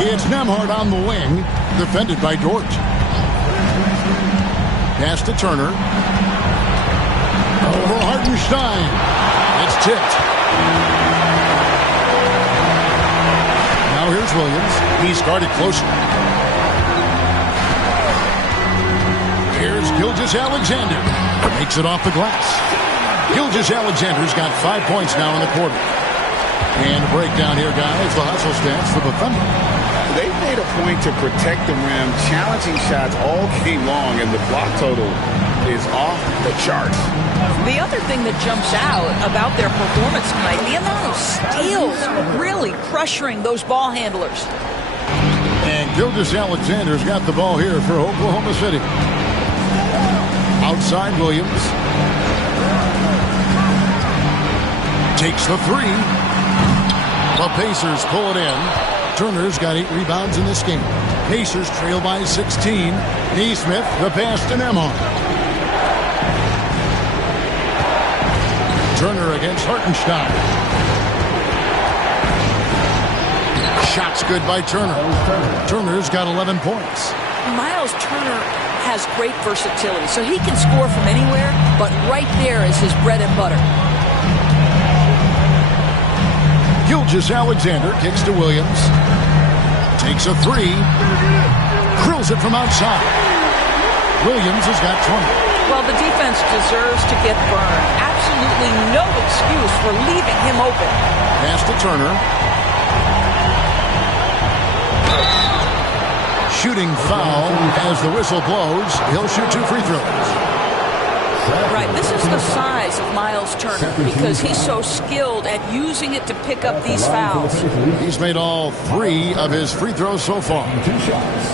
It's Nemhard on the wing, defended by Dort. Pass to Turner. Over Hartenstein. It's tipped. Now here's Williams. He's guarded closely. Here's Gilgeous-Alexander. Makes it off the glass. Gilgeous-Alexander's got 5 points now in the quarter. And a breakdown here, guys. The hustle stance for the Thunder. They've made a point to protect the rim, challenging shots all game long, and the block total is off the charts. The other thing that jumps out about their performance tonight, the amount of steals really pressuring those ball handlers. And Gilgeous-Alexander's got the ball here for Oklahoma City. Outside Williams. Takes the three. The Pacers pull it in. Turner's got 8 rebounds in this game. Pacers trail by 16. Neesmith, the pass to Nembhard. Turner against Hartenstein. Shot's good by Turner. Turner's got 11 points. Miles Turner has great versatility, so he can score from anywhere, but right there is his bread and butter. Gilgeous-Alexander kicks to Williams. Takes a three. Drills it from outside. Williams has got 20. Well, the defense deserves to get burned. Absolutely no excuse for leaving him open. Pass to Turner. Shooting foul as the whistle blows. He'll shoot 2 free throws. Right, this is the size of Miles Turner because he's so skilled at using it to pick up these fouls. He's made all 3 of his free throws so far. 2 shots.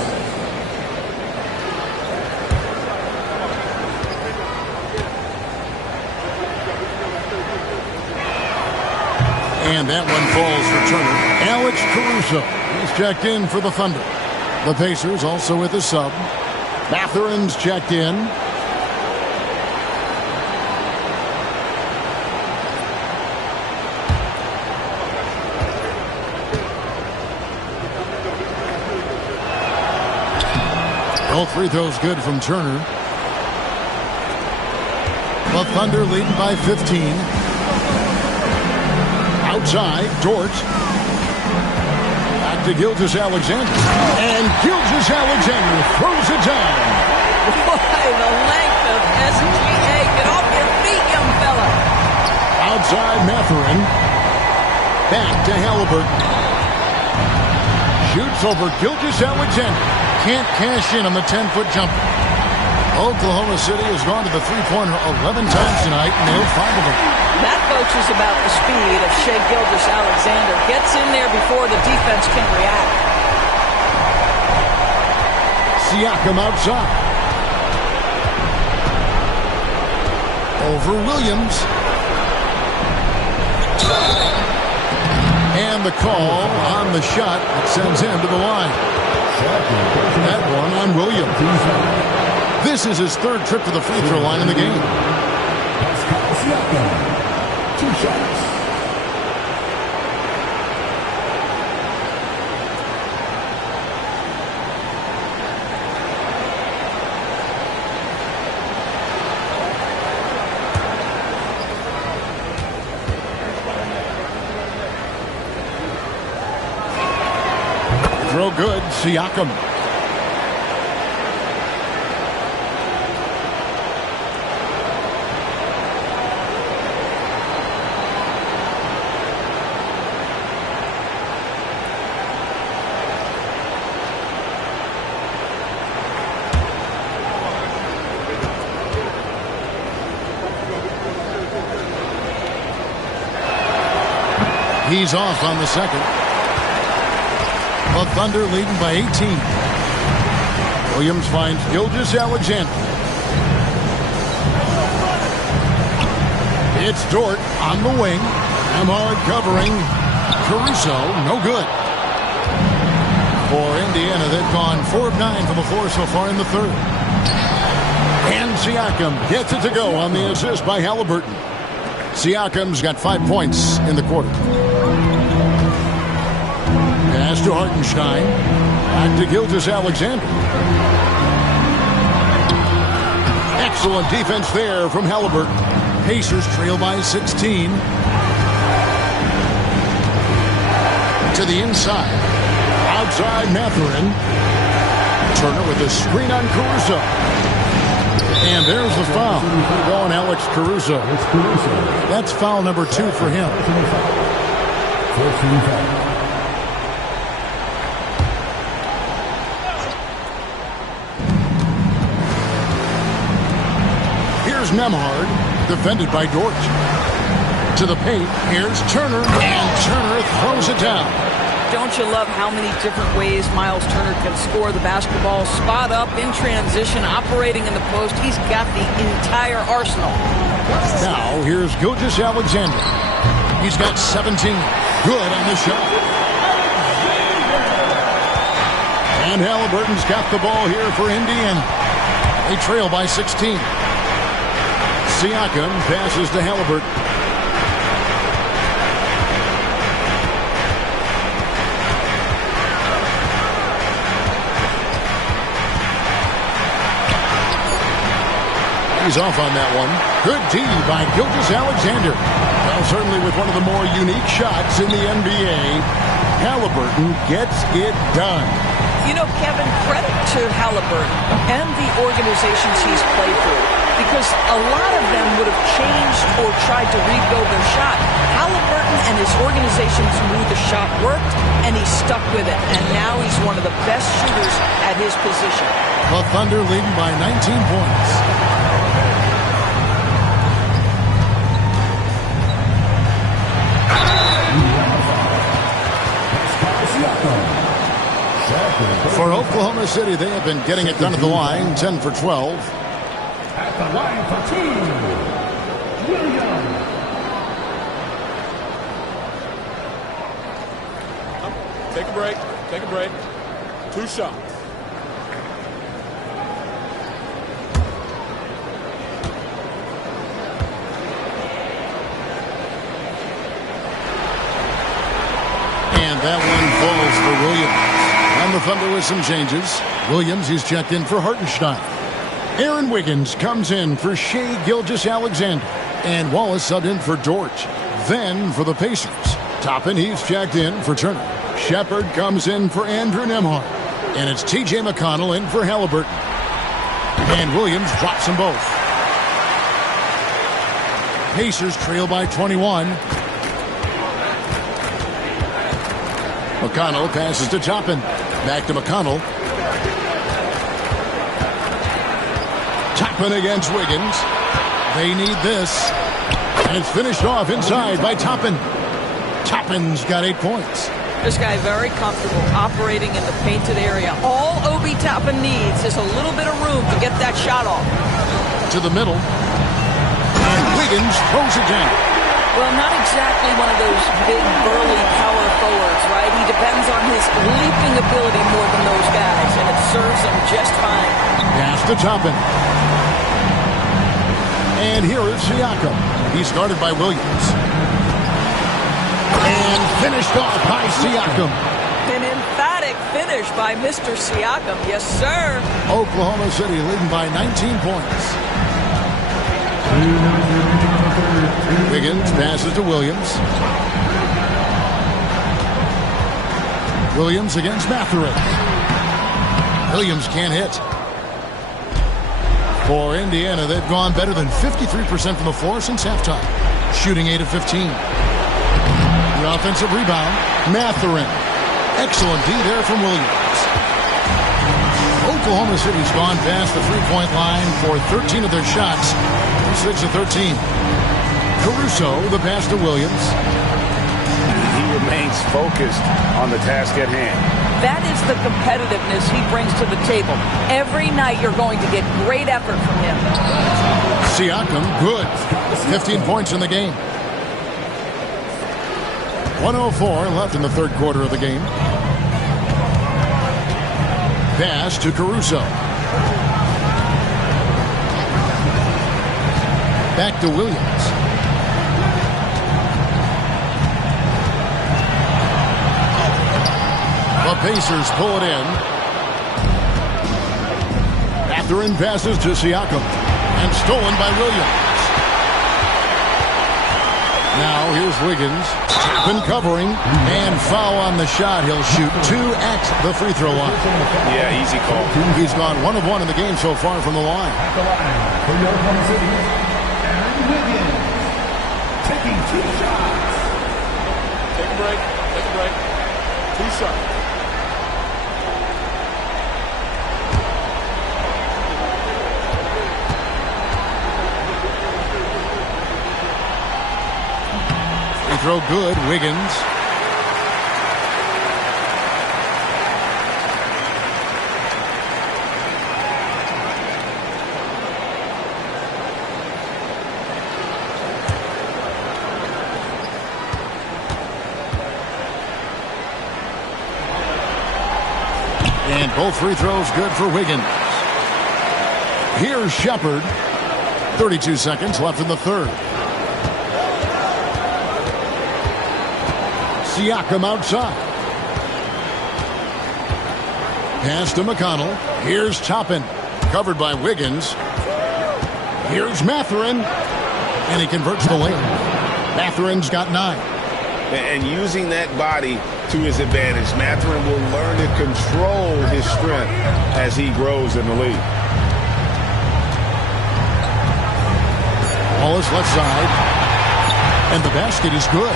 And that one falls for Turner. Alex Caruso. He's checked in for the Thunder. The Pacers also with a sub. Matherin's checked in. All free throws good from Turner. The Thunder leading by 15. Outside, Dort. Back to Gilgeous-Alexander. And Gilgeous-Alexander throws it down. Boy, the length of SGA. Get off your feet, young fella. Outside, Matherin. Back to Halliburton. Shoots over Gilgeous-Alexander. Can't cash in on the 10-foot jumper. Oklahoma City has gone to the three-pointer 11 times tonight and nailed 5 of them. That, folks, is about the speed of Shai Gilgeous-Alexander. Gets in there before the defense can react. Siakam outside. Over Williams. And the call on the shot that sends him to the line. That one on Williams. This is his 3rd trip to the free throw line in the game. Siakam. 2 shots. Throw good, Siakam. He's off on the second. The Thunder leading by 18. Williams finds Gilgeous-Alexander. It's Dort on the wing. Nembhard covering. Caruso, no good. For Indiana, they've gone 4 of 9 from the floor so far in the 3rd. And Siakam gets it to go on the assist by Halliburton. Siakam's got 5 points in the quarter. Pass to Hartenstein. Back to Gilgeous-Alexander. Excellent defense there from Halliburton. Pacers trail by 16. To the inside. Outside Mathurin. Turner with a screen on Caruso. And there's the foul on Alex Caruso. That's foul number 2 for him. Here's Nembhard, defended by Dort. To the paint, here's Turner, and Turner throws it down. Don't you love how many different ways Miles Turner can score the basketball? Spot up, in transition, operating in the post. He's got the entire arsenal. Now, here's Gilgeous-Alexander. He's got 17. Good on the shot. And Halliburton's got the ball here for Indiana. They trail by 16. Siakam passes to Halliburton. He's off on that one. Good D by Gilgeous-Alexander. Well, certainly with one of the more unique shots in the NBA, Halliburton gets it done. You know, Kevin, credit to Halliburton and the organizations he's played for, because a lot of them would have changed or tried to rebuild their shot. Halliburton and his organizations knew the shot worked, and he stuck with it. And now he's one of the best shooters at his position. The Thunder leading by 19 points. For Oklahoma City, they have been getting it done at the line, 10 for 12. At the line for 2, Williams. Take a break. Take a break. 2 shots. And that one falls for Williams. And the Thunder with some changes. Williams, he's checked in for Hartenstein. Aaron Wiggins comes in for Shai Gilgeous-Alexander. And Wallace subbed in for Dort. Then for the Pacers, Toppin, he's checked in for Turner. Shepard comes in for Andrew Nembhard. And it's T.J. McConnell in for Halliburton. And Williams drops them both. Pacers trail by 21. McConnell passes to Toppin. Back to McConnell. Toppin against Wiggins. They need this. And it's finished off inside by Toppin. Toppin's got 8 points. This guy very comfortable operating in the painted area. All Obi Toppin needs is a little bit of room to get that shot off. To the middle. And Wiggins throws it down. Well, not exactly one of those big, burly power forwards, right? He depends on his leaping ability more than those guys, and it serves him just fine. Pass to Toppin. And here is Siakam. He's guarded by Williams. And finished off by Siakam. An emphatic finish by Mr. Siakam. Yes, sir. Oklahoma City leading by 19 points. Wiggins passes to Williams. Williams against Mathurin. Williams can't hit. For Indiana, they've gone better than 53% from the floor since halftime. Shooting 8 of 15. The offensive rebound, Mathurin. Excellent D there from Williams. Oklahoma City's gone past the three-point line for 13 of their shots. 6 of 13. Caruso, the pass to Williams. He remains focused on the task at hand. That is the competitiveness he brings to the table. Every night you're going to get great effort from him. Siakam, good. 15 points in the game. 1:04 left in the third quarter of the game. Pass to Caruso. Back to Williams. The Pacers pull it in. Mathurin passes to Siakam. and stolen by Williams. Now here's Wiggins, been covering, and foul on the shot. He'll shoot 2 at the free throw line. Yeah, easy call. He's gone 1 of 1 in the game so far from the line. At the line for Oklahoma City, Aaron Wiggins, taking 2 shots. Take a break. Take a break. 2 shots. Free throw good, Wiggins. And both free throws good for Wiggins. Here's Shepard. 32 seconds left in the third. Siakam outside. Pass to McConnell. Here's Toppin. Covered by Wiggins. Here's Mathurin. And he converts the layup. Mathurin's got 9. And using that body to his advantage, Mathurin will learn to control his strength as he grows in the league. Wallace left side. And the basket is good.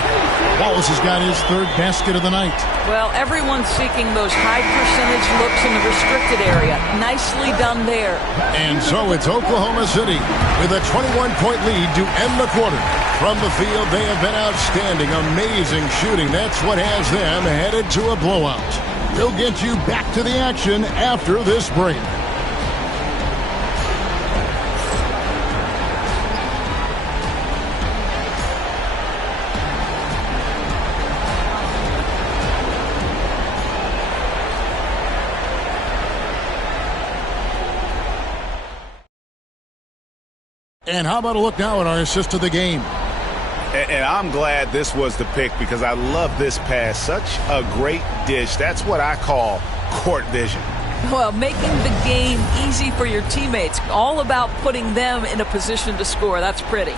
Wallace has got his 3rd basket of the night. Well, everyone's seeking those high percentage looks in the restricted area. Nicely done there. And so it's Oklahoma City with a 21-point lead to end the quarter. From the field, they have been outstanding. Amazing shooting. That's what has them headed to a blowout. We'll get you back to the action after this break. And how about a look now at our assist of the game? And I'm glad this was the pick because I love this pass. Such a great dish. That's what I call court vision. Well, making the game easy for your teammates. All about putting them in a position to score. That's pretty.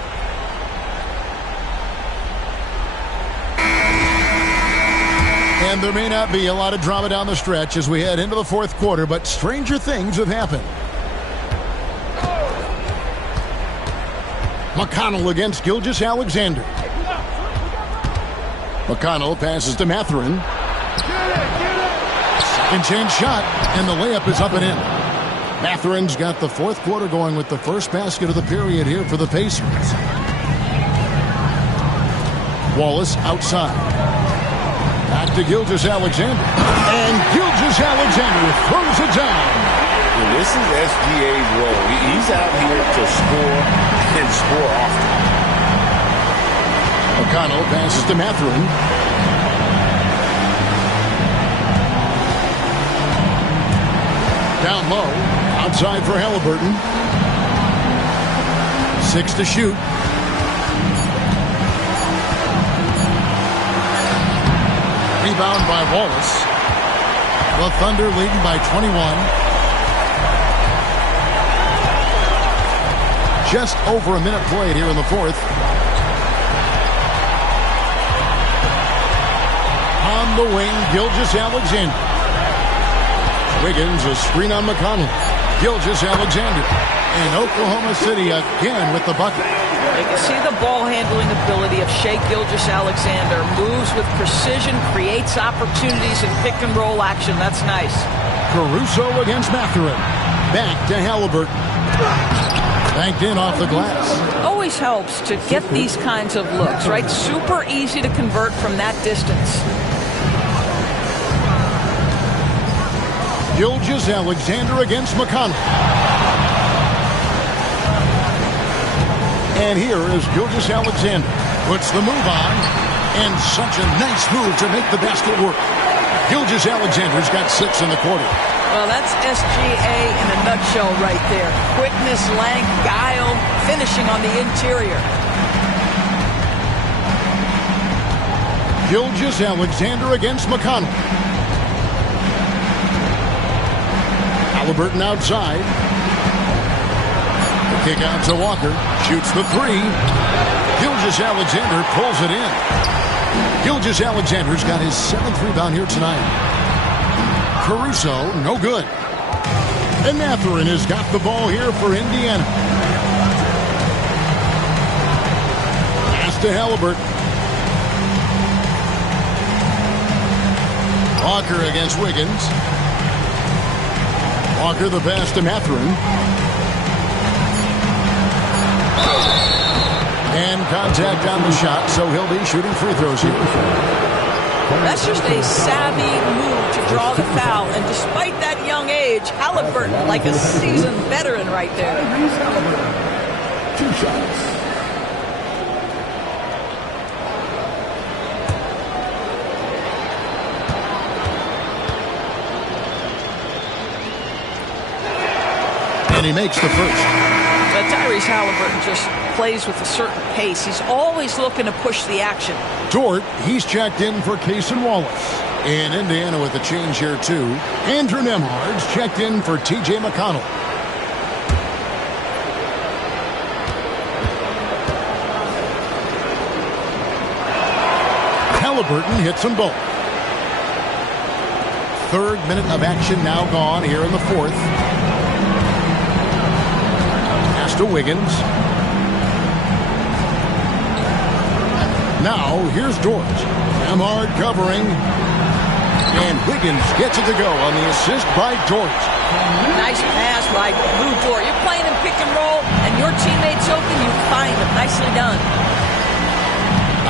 And there may not be a lot of drama down the stretch as we head into the 4th quarter, but stranger things have happened. McConnell against Gilgeous-Alexander. McConnell passes to Mathurin. Second chance shot, and the layup is up and in. Mathurin's got the 4th quarter going with the first basket of the period here for the Pacers. Wallace outside. Back to Gilgeous-Alexander. And Gilgeous-Alexander throws it down. And this is SGA's role. He's out here to score and score often. McConnell passes to Mathurin. Down low. Outside for Halliburton. 6 to shoot. Rebound by Wallace. The Thunder leading by 21. Just over a minute played here in the 4th. On the wing, Gilgeous-Alexander. Wiggins, a screen on McConnell. Gilgeous-Alexander. And Oklahoma City again with the bucket. You can see the ball handling ability of Shai Gilgeous-Alexander. Moves with precision, creates opportunities in pick and roll action. That's nice. Caruso against Mathurin. Back to Halliburton. Banked in off the glass. Always helps to get these kinds of looks, right? Super easy to convert from that distance. Gilgeous-Alexander against McConnell. And here is Gilgeous-Alexander. Puts the move on. And such a nice move to make the basket work. Gilgeous-Alexander's got 6 in the quarter. Well, that's SGA in a nutshell right there. Quickness, length, guile, finishing on the interior. Gilgeous-Alexander against McConnell. Halliburton outside. Kick out to Walker. Shoots the three. Gilgeous-Alexander pulls it in. Gilgeous-Alexander's got his 7th rebound here tonight. Caruso, no good. And Mathurin has got the ball here for Indiana. Pass to Halliburton. Walker against Wiggins. Walker the pass to Mathurin. And contact on the shot, so he'll be shooting free throws here. That's just a savvy move to draw the foul. And despite that young age, Halliburton, like a seasoned veteran right there. Two shots. And he makes the first. But Tyrese Halliburton just plays with a certain pace. He's always looking to push the action. Dort, he's checked in for Cason Wallace. And Indiana with a change here, too. Andrew Nembhard's checked in for T.J. McConnell. Halliburton hits them both. 3rd minute of action now gone here in the 4th. Pass to Wiggins. Now, here's Dort. Nembhard covering. And Wiggins gets it to go on the assist by Dort. Nice pass by Lou Dort. You're playing in pick and roll, and your teammate's open, you find him. Nicely done.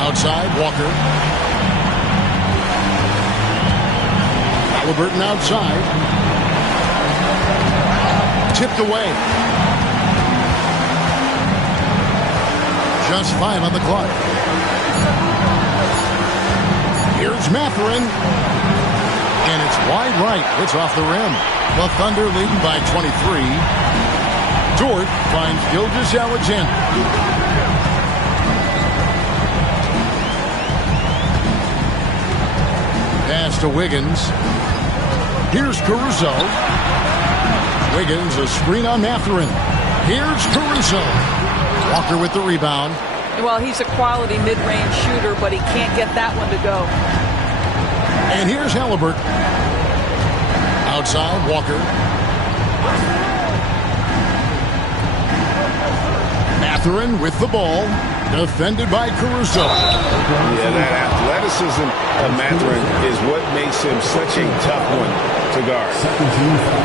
Outside, Walker. Halliburton outside. Tipped away. Just 5 on the clock. Here's Mathurin. And it's wide right. It's off the rim. The Thunder leading by 23. Dort finds Gilgeous-Alexander. Pass to Wiggins. Here's Caruso. Wiggins, a screen on Mathurin. Here's Caruso. Walker with the rebound. Well, he's a quality mid-range shooter, but he can't get that one to go. And here's Halliburton. Outside, Walker. Mathurin with the ball. Defended by Caruso. Yeah, that athleticism of Mathurin is what makes him such a tough one to guard. Second team foul.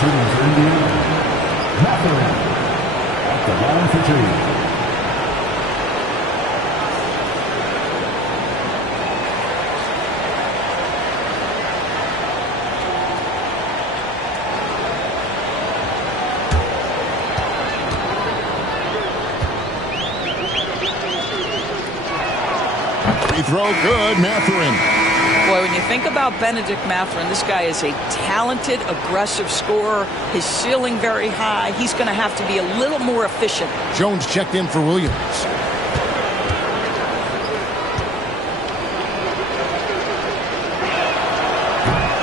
Shooting for Indiana. Mathurin at the line for 2. Throw good, Mathurin. Boy, when you think about Benedict Mathurin, this guy is a talented, aggressive scorer. His ceiling very high. He's going to have to be a little more efficient. Jones checked in for Williams.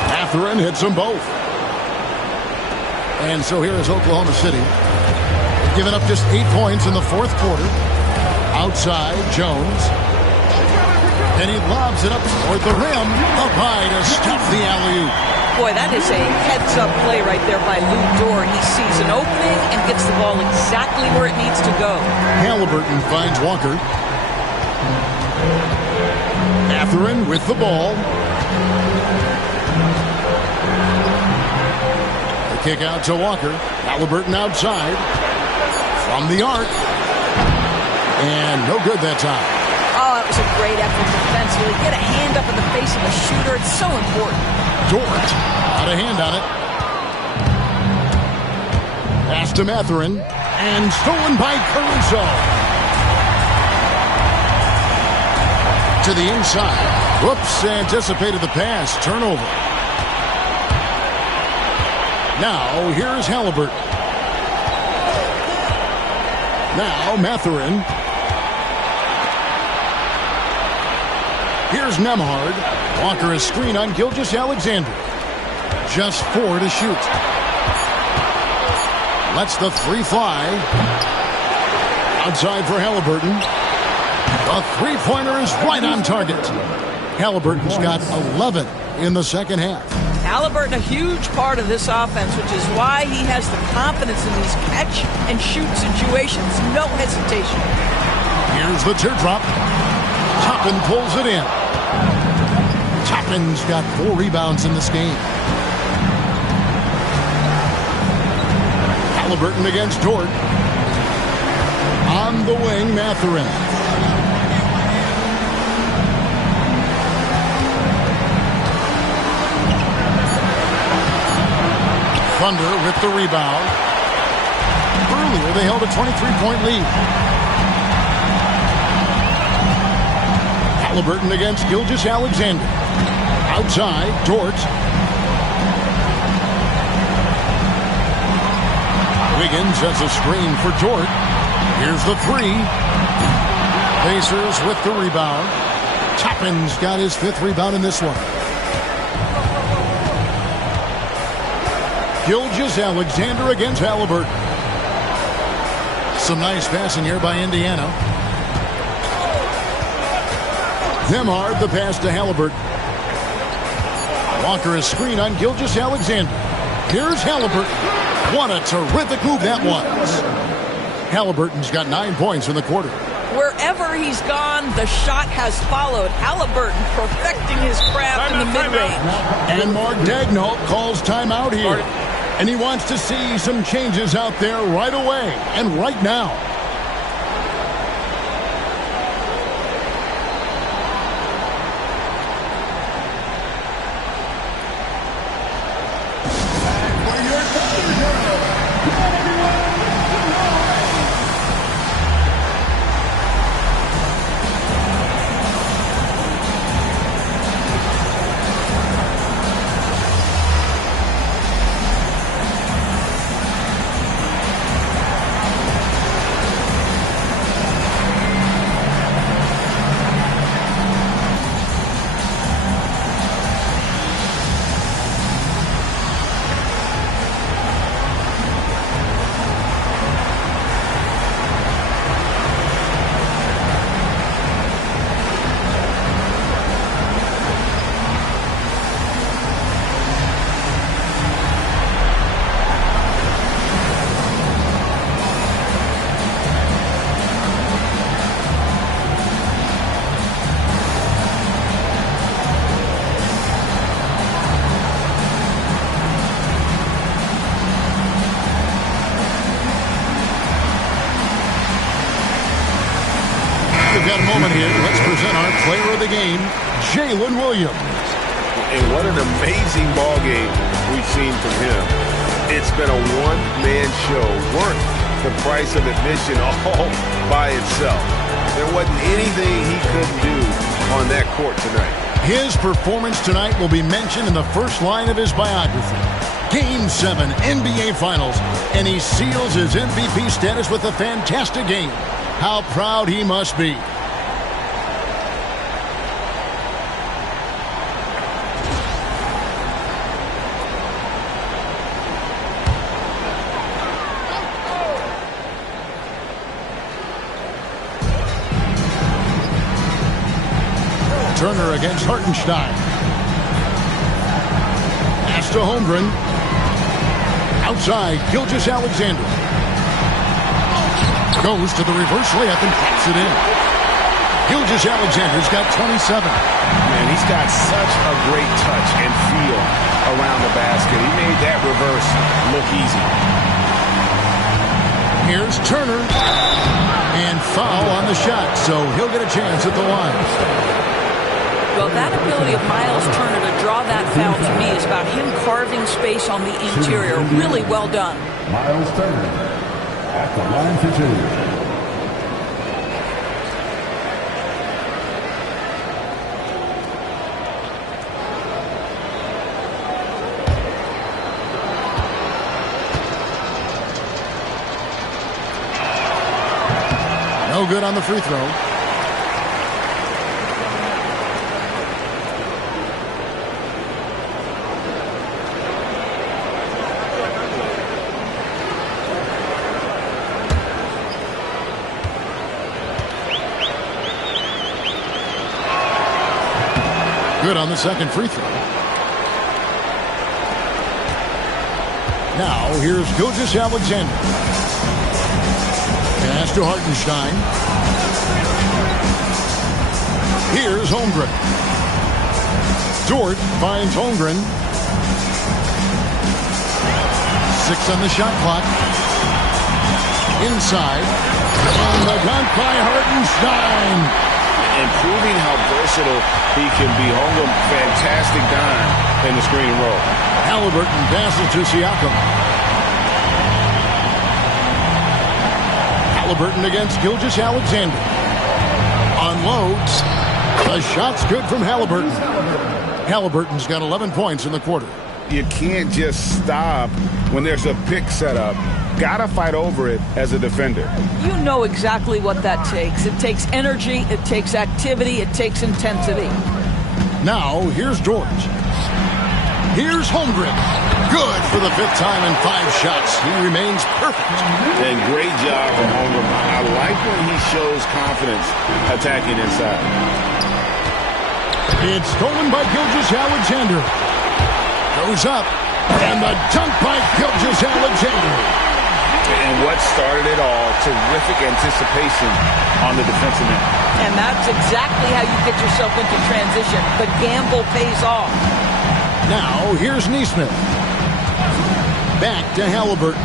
Mathurin hits them both. And so here is Oklahoma City. Giving up just 8 points in the 4th quarter. Outside, Jones. And he lobs it up toward the rim. Up high to stuff the alley-oop. Boy, that is a heads-up play right there by Lou Dort. He sees an opening and gets the ball exactly where it needs to go. Halliburton finds Walker. Mathurin with the ball. The kick out to Walker. Halliburton outside. From the arc. And no good that time. Oh, that was a great effort defensively. Get a hand up in the face of a shooter. It's so important. Dort got a hand on it. Pass to Mathurin. And stolen by Caruso. To the inside. Whoops, anticipated the pass. Turnover. Now, here's Halliburton. Now, Mathurin. Here's Nembhard. Walker is screen on Gilgeous-Alexander. Just 4 to shoot. Lets the three fly. Outside for Halliburton. The three-pointer is right on target. Halliburton's got 11 in the second half. Halliburton, a huge part of this offense, which is why he has the confidence in these catch-and-shoot situations. No hesitation. Here's the teardrop. Toppin pulls it in. Toppin's got 4 rebounds in this game. Halliburton against Dort. On the wing, Mathurin. Thunder with the rebound. Earlier, they held a 23-point lead. Halliburton against Gilgeous-Alexander. Outside, Dort. Wiggins sets a screen for Dort. Here's the three. Pacers with the rebound. Toppin's got his 5th rebound in this one. Gilgeous-Alexander against Halliburton. Some nice passing here by Indiana. Nembhard the pass to Halliburton. Walker a screen on Gilgeous-Alexander. Here's Halliburton. What a terrific move that was. Halliburton's got 9 points in the quarter. Wherever he's gone, the shot has followed. Halliburton perfecting his craft in the mid-range. And Mark Daigneault calls timeout here. And he wants to see some changes out there right away and right now. Got a moment here. Let's present our player of the game, Jalen Williams. And what an amazing ball game we've seen from him. It's been a one-man show, worth the price of admission all by itself. There wasn't anything he couldn't do on that court tonight. His performance tonight will be mentioned in the first line of his biography. Game 7 NBA Finals, and he seals his MVP status with a fantastic game. How proud he must be. Turner against Hartenstein. Pass to Holmgren. Outside, Gilgeous-Alexander. Goes to the reverse layup and pops it in. Gilgeous-Alexander's got 27. Man, he's got such a great touch and feel around the basket. He made that reverse look easy. Here's Turner. And foul on the shot, so he'll get a chance at the line. Well, that ability of Miles Turner to draw that foul to me is about him carving space on the interior. Really well done. Miles Turner at the line for 2. No good on the free throw. good on the second free throw. Now, here's Gilgeous-Alexander. Pass to Hartenstein. Here's Holmgren. Dort finds Holmgren. 6 on the shot clock. Inside. And the dunk by Hartenstein. And proving how versatile he can be. Holmgren, fantastic dime in the screen and roll. Halliburton passes to Siakam. Halliburton against Gilgeous-Alexander. Unloads. The shot's good from Halliburton. Halliburton's got 11 points in the quarter. You can't just stop when there's a pick set up. Gotta fight over it as a defender. You know exactly what that takes. It takes energy, it takes activity, it takes intensity. Now, here's Dort. Here's Holmgren. Good for the 5th time in 5 shots. He remains perfect. And great job from Holmgren. I like when he shows confidence attacking inside. It's stolen by Gilgeous-Alexander. Goes up. And the dunk by Gilgeous-Alexander. And what started it all, terrific anticipation on the defensive end. And that's exactly how you get yourself into transition. The gamble pays off. Now, here's Neesmith. Back to Halliburton.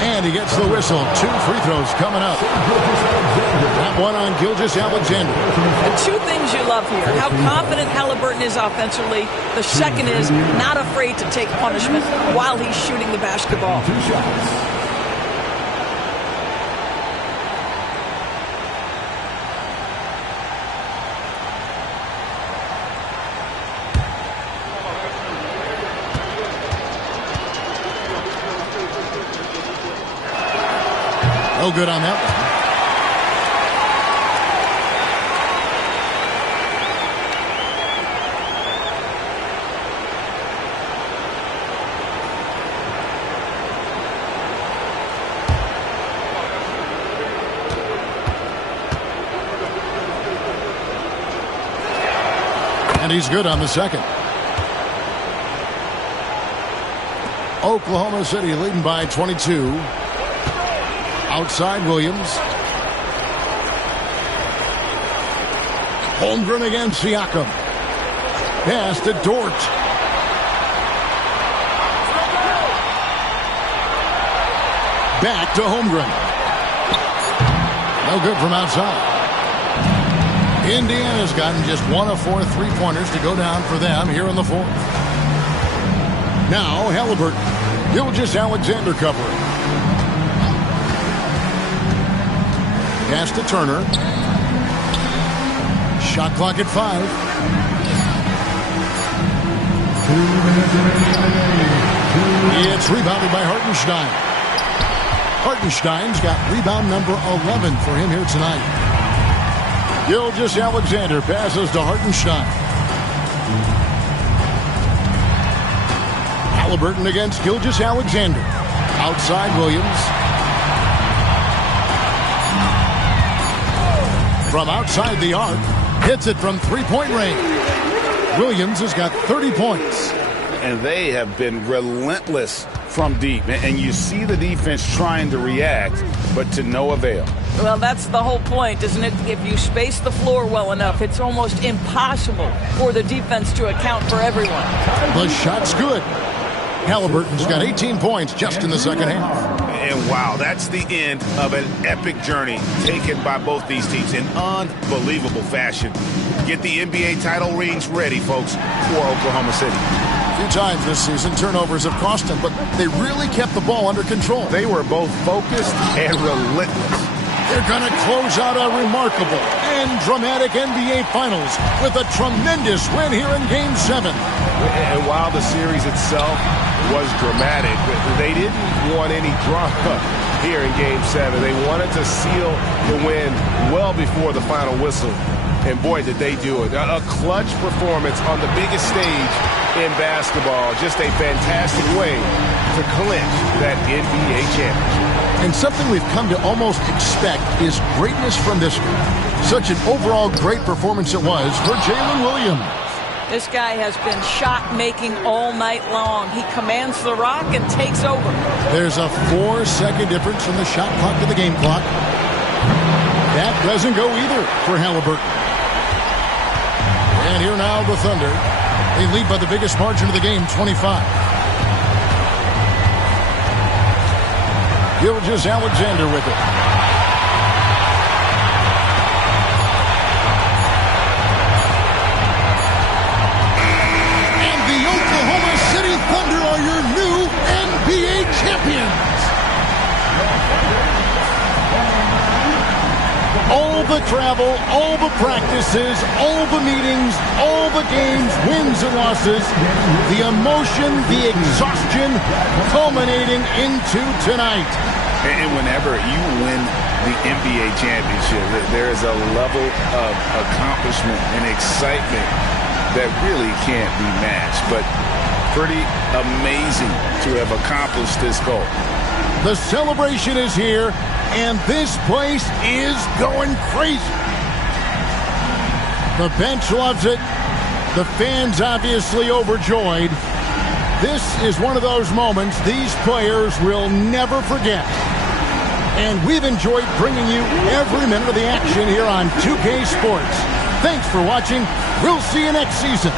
And he gets the whistle. 2 free throws coming up. That one on Gilgeous-Alexander. The 2 things you love here. How confident Halliburton is offensively. The second is not afraid to take punishment while he's shooting the basketball. 2 shots. No good on that one. And he's good on the second. Oklahoma City leading by 22. Outside Williams. Holmgren against Siakam. Pass to Dort. Back to Holmgren. No good from outside. Indiana's gotten just 1 of 4 3-pointers to go down for them here in the 4th. Now Halliburton. Gilgeous-Alexander covering. Pass to Turner. Shot clock at 5. It's rebounded by Hartenstein. Hartenstein's got rebound number 11 for him here tonight. Gilgeous-Alexander passes to Hartenstein. Halliburton against Gilgeous-Alexander. Outside Williams. From outside the arc, hits it from 3-point range. Williams has got 30 points. And they have been relentless from deep. And you see the defense trying to react, but to no avail. Well, that's the whole point, isn't it? If you space the floor well enough, it's almost impossible for the defense to account for everyone. The shot's good. Halliburton's got 18 points just in the second half. And wow, that's the end of an epic journey taken by both these teams in unbelievable fashion. Get the NBA title rings ready, folks, for Oklahoma City. A few times this season, turnovers have cost them, but they really kept the ball under control. They were both focused and relentless. They're going to close out a remarkable and dramatic NBA Finals with a tremendous win here in Game 7. And while the series itself was dramatic, they didn't want any drama here in Game 7. They wanted to seal the win well before the final whistle. And boy, did they do it. A clutch performance on the biggest stage in basketball. Just a fantastic way to clinch that NBA championship. And something we've come to almost expect is greatness from this guy. Such an overall great performance it was for Jalen Williams. This guy has been shot-making all night long. He commands the rock and takes over. There's a 4-second difference from the shot clock to the game clock. That doesn't go either for Halliburton. And here now the Thunder. They lead by the biggest margin of the game, 25. Gilgeous-Alexander with it. And the Oklahoma City Thunder are your new NBA champions. All the travel, all the practices, all the meetings, all the games, wins and losses, the emotion, the exhaustion culminating into tonight. And whenever you win the NBA championship, there is a level of accomplishment and excitement that really can't be matched. But pretty amazing to have accomplished this goal. The celebration is here, and this place is going crazy. The bench loves it. The fans obviously overjoyed. This is one of those moments these players will never forget. And we've enjoyed bringing you every minute of the action here on 2K Sports. Thanks for watching. We'll see you next season.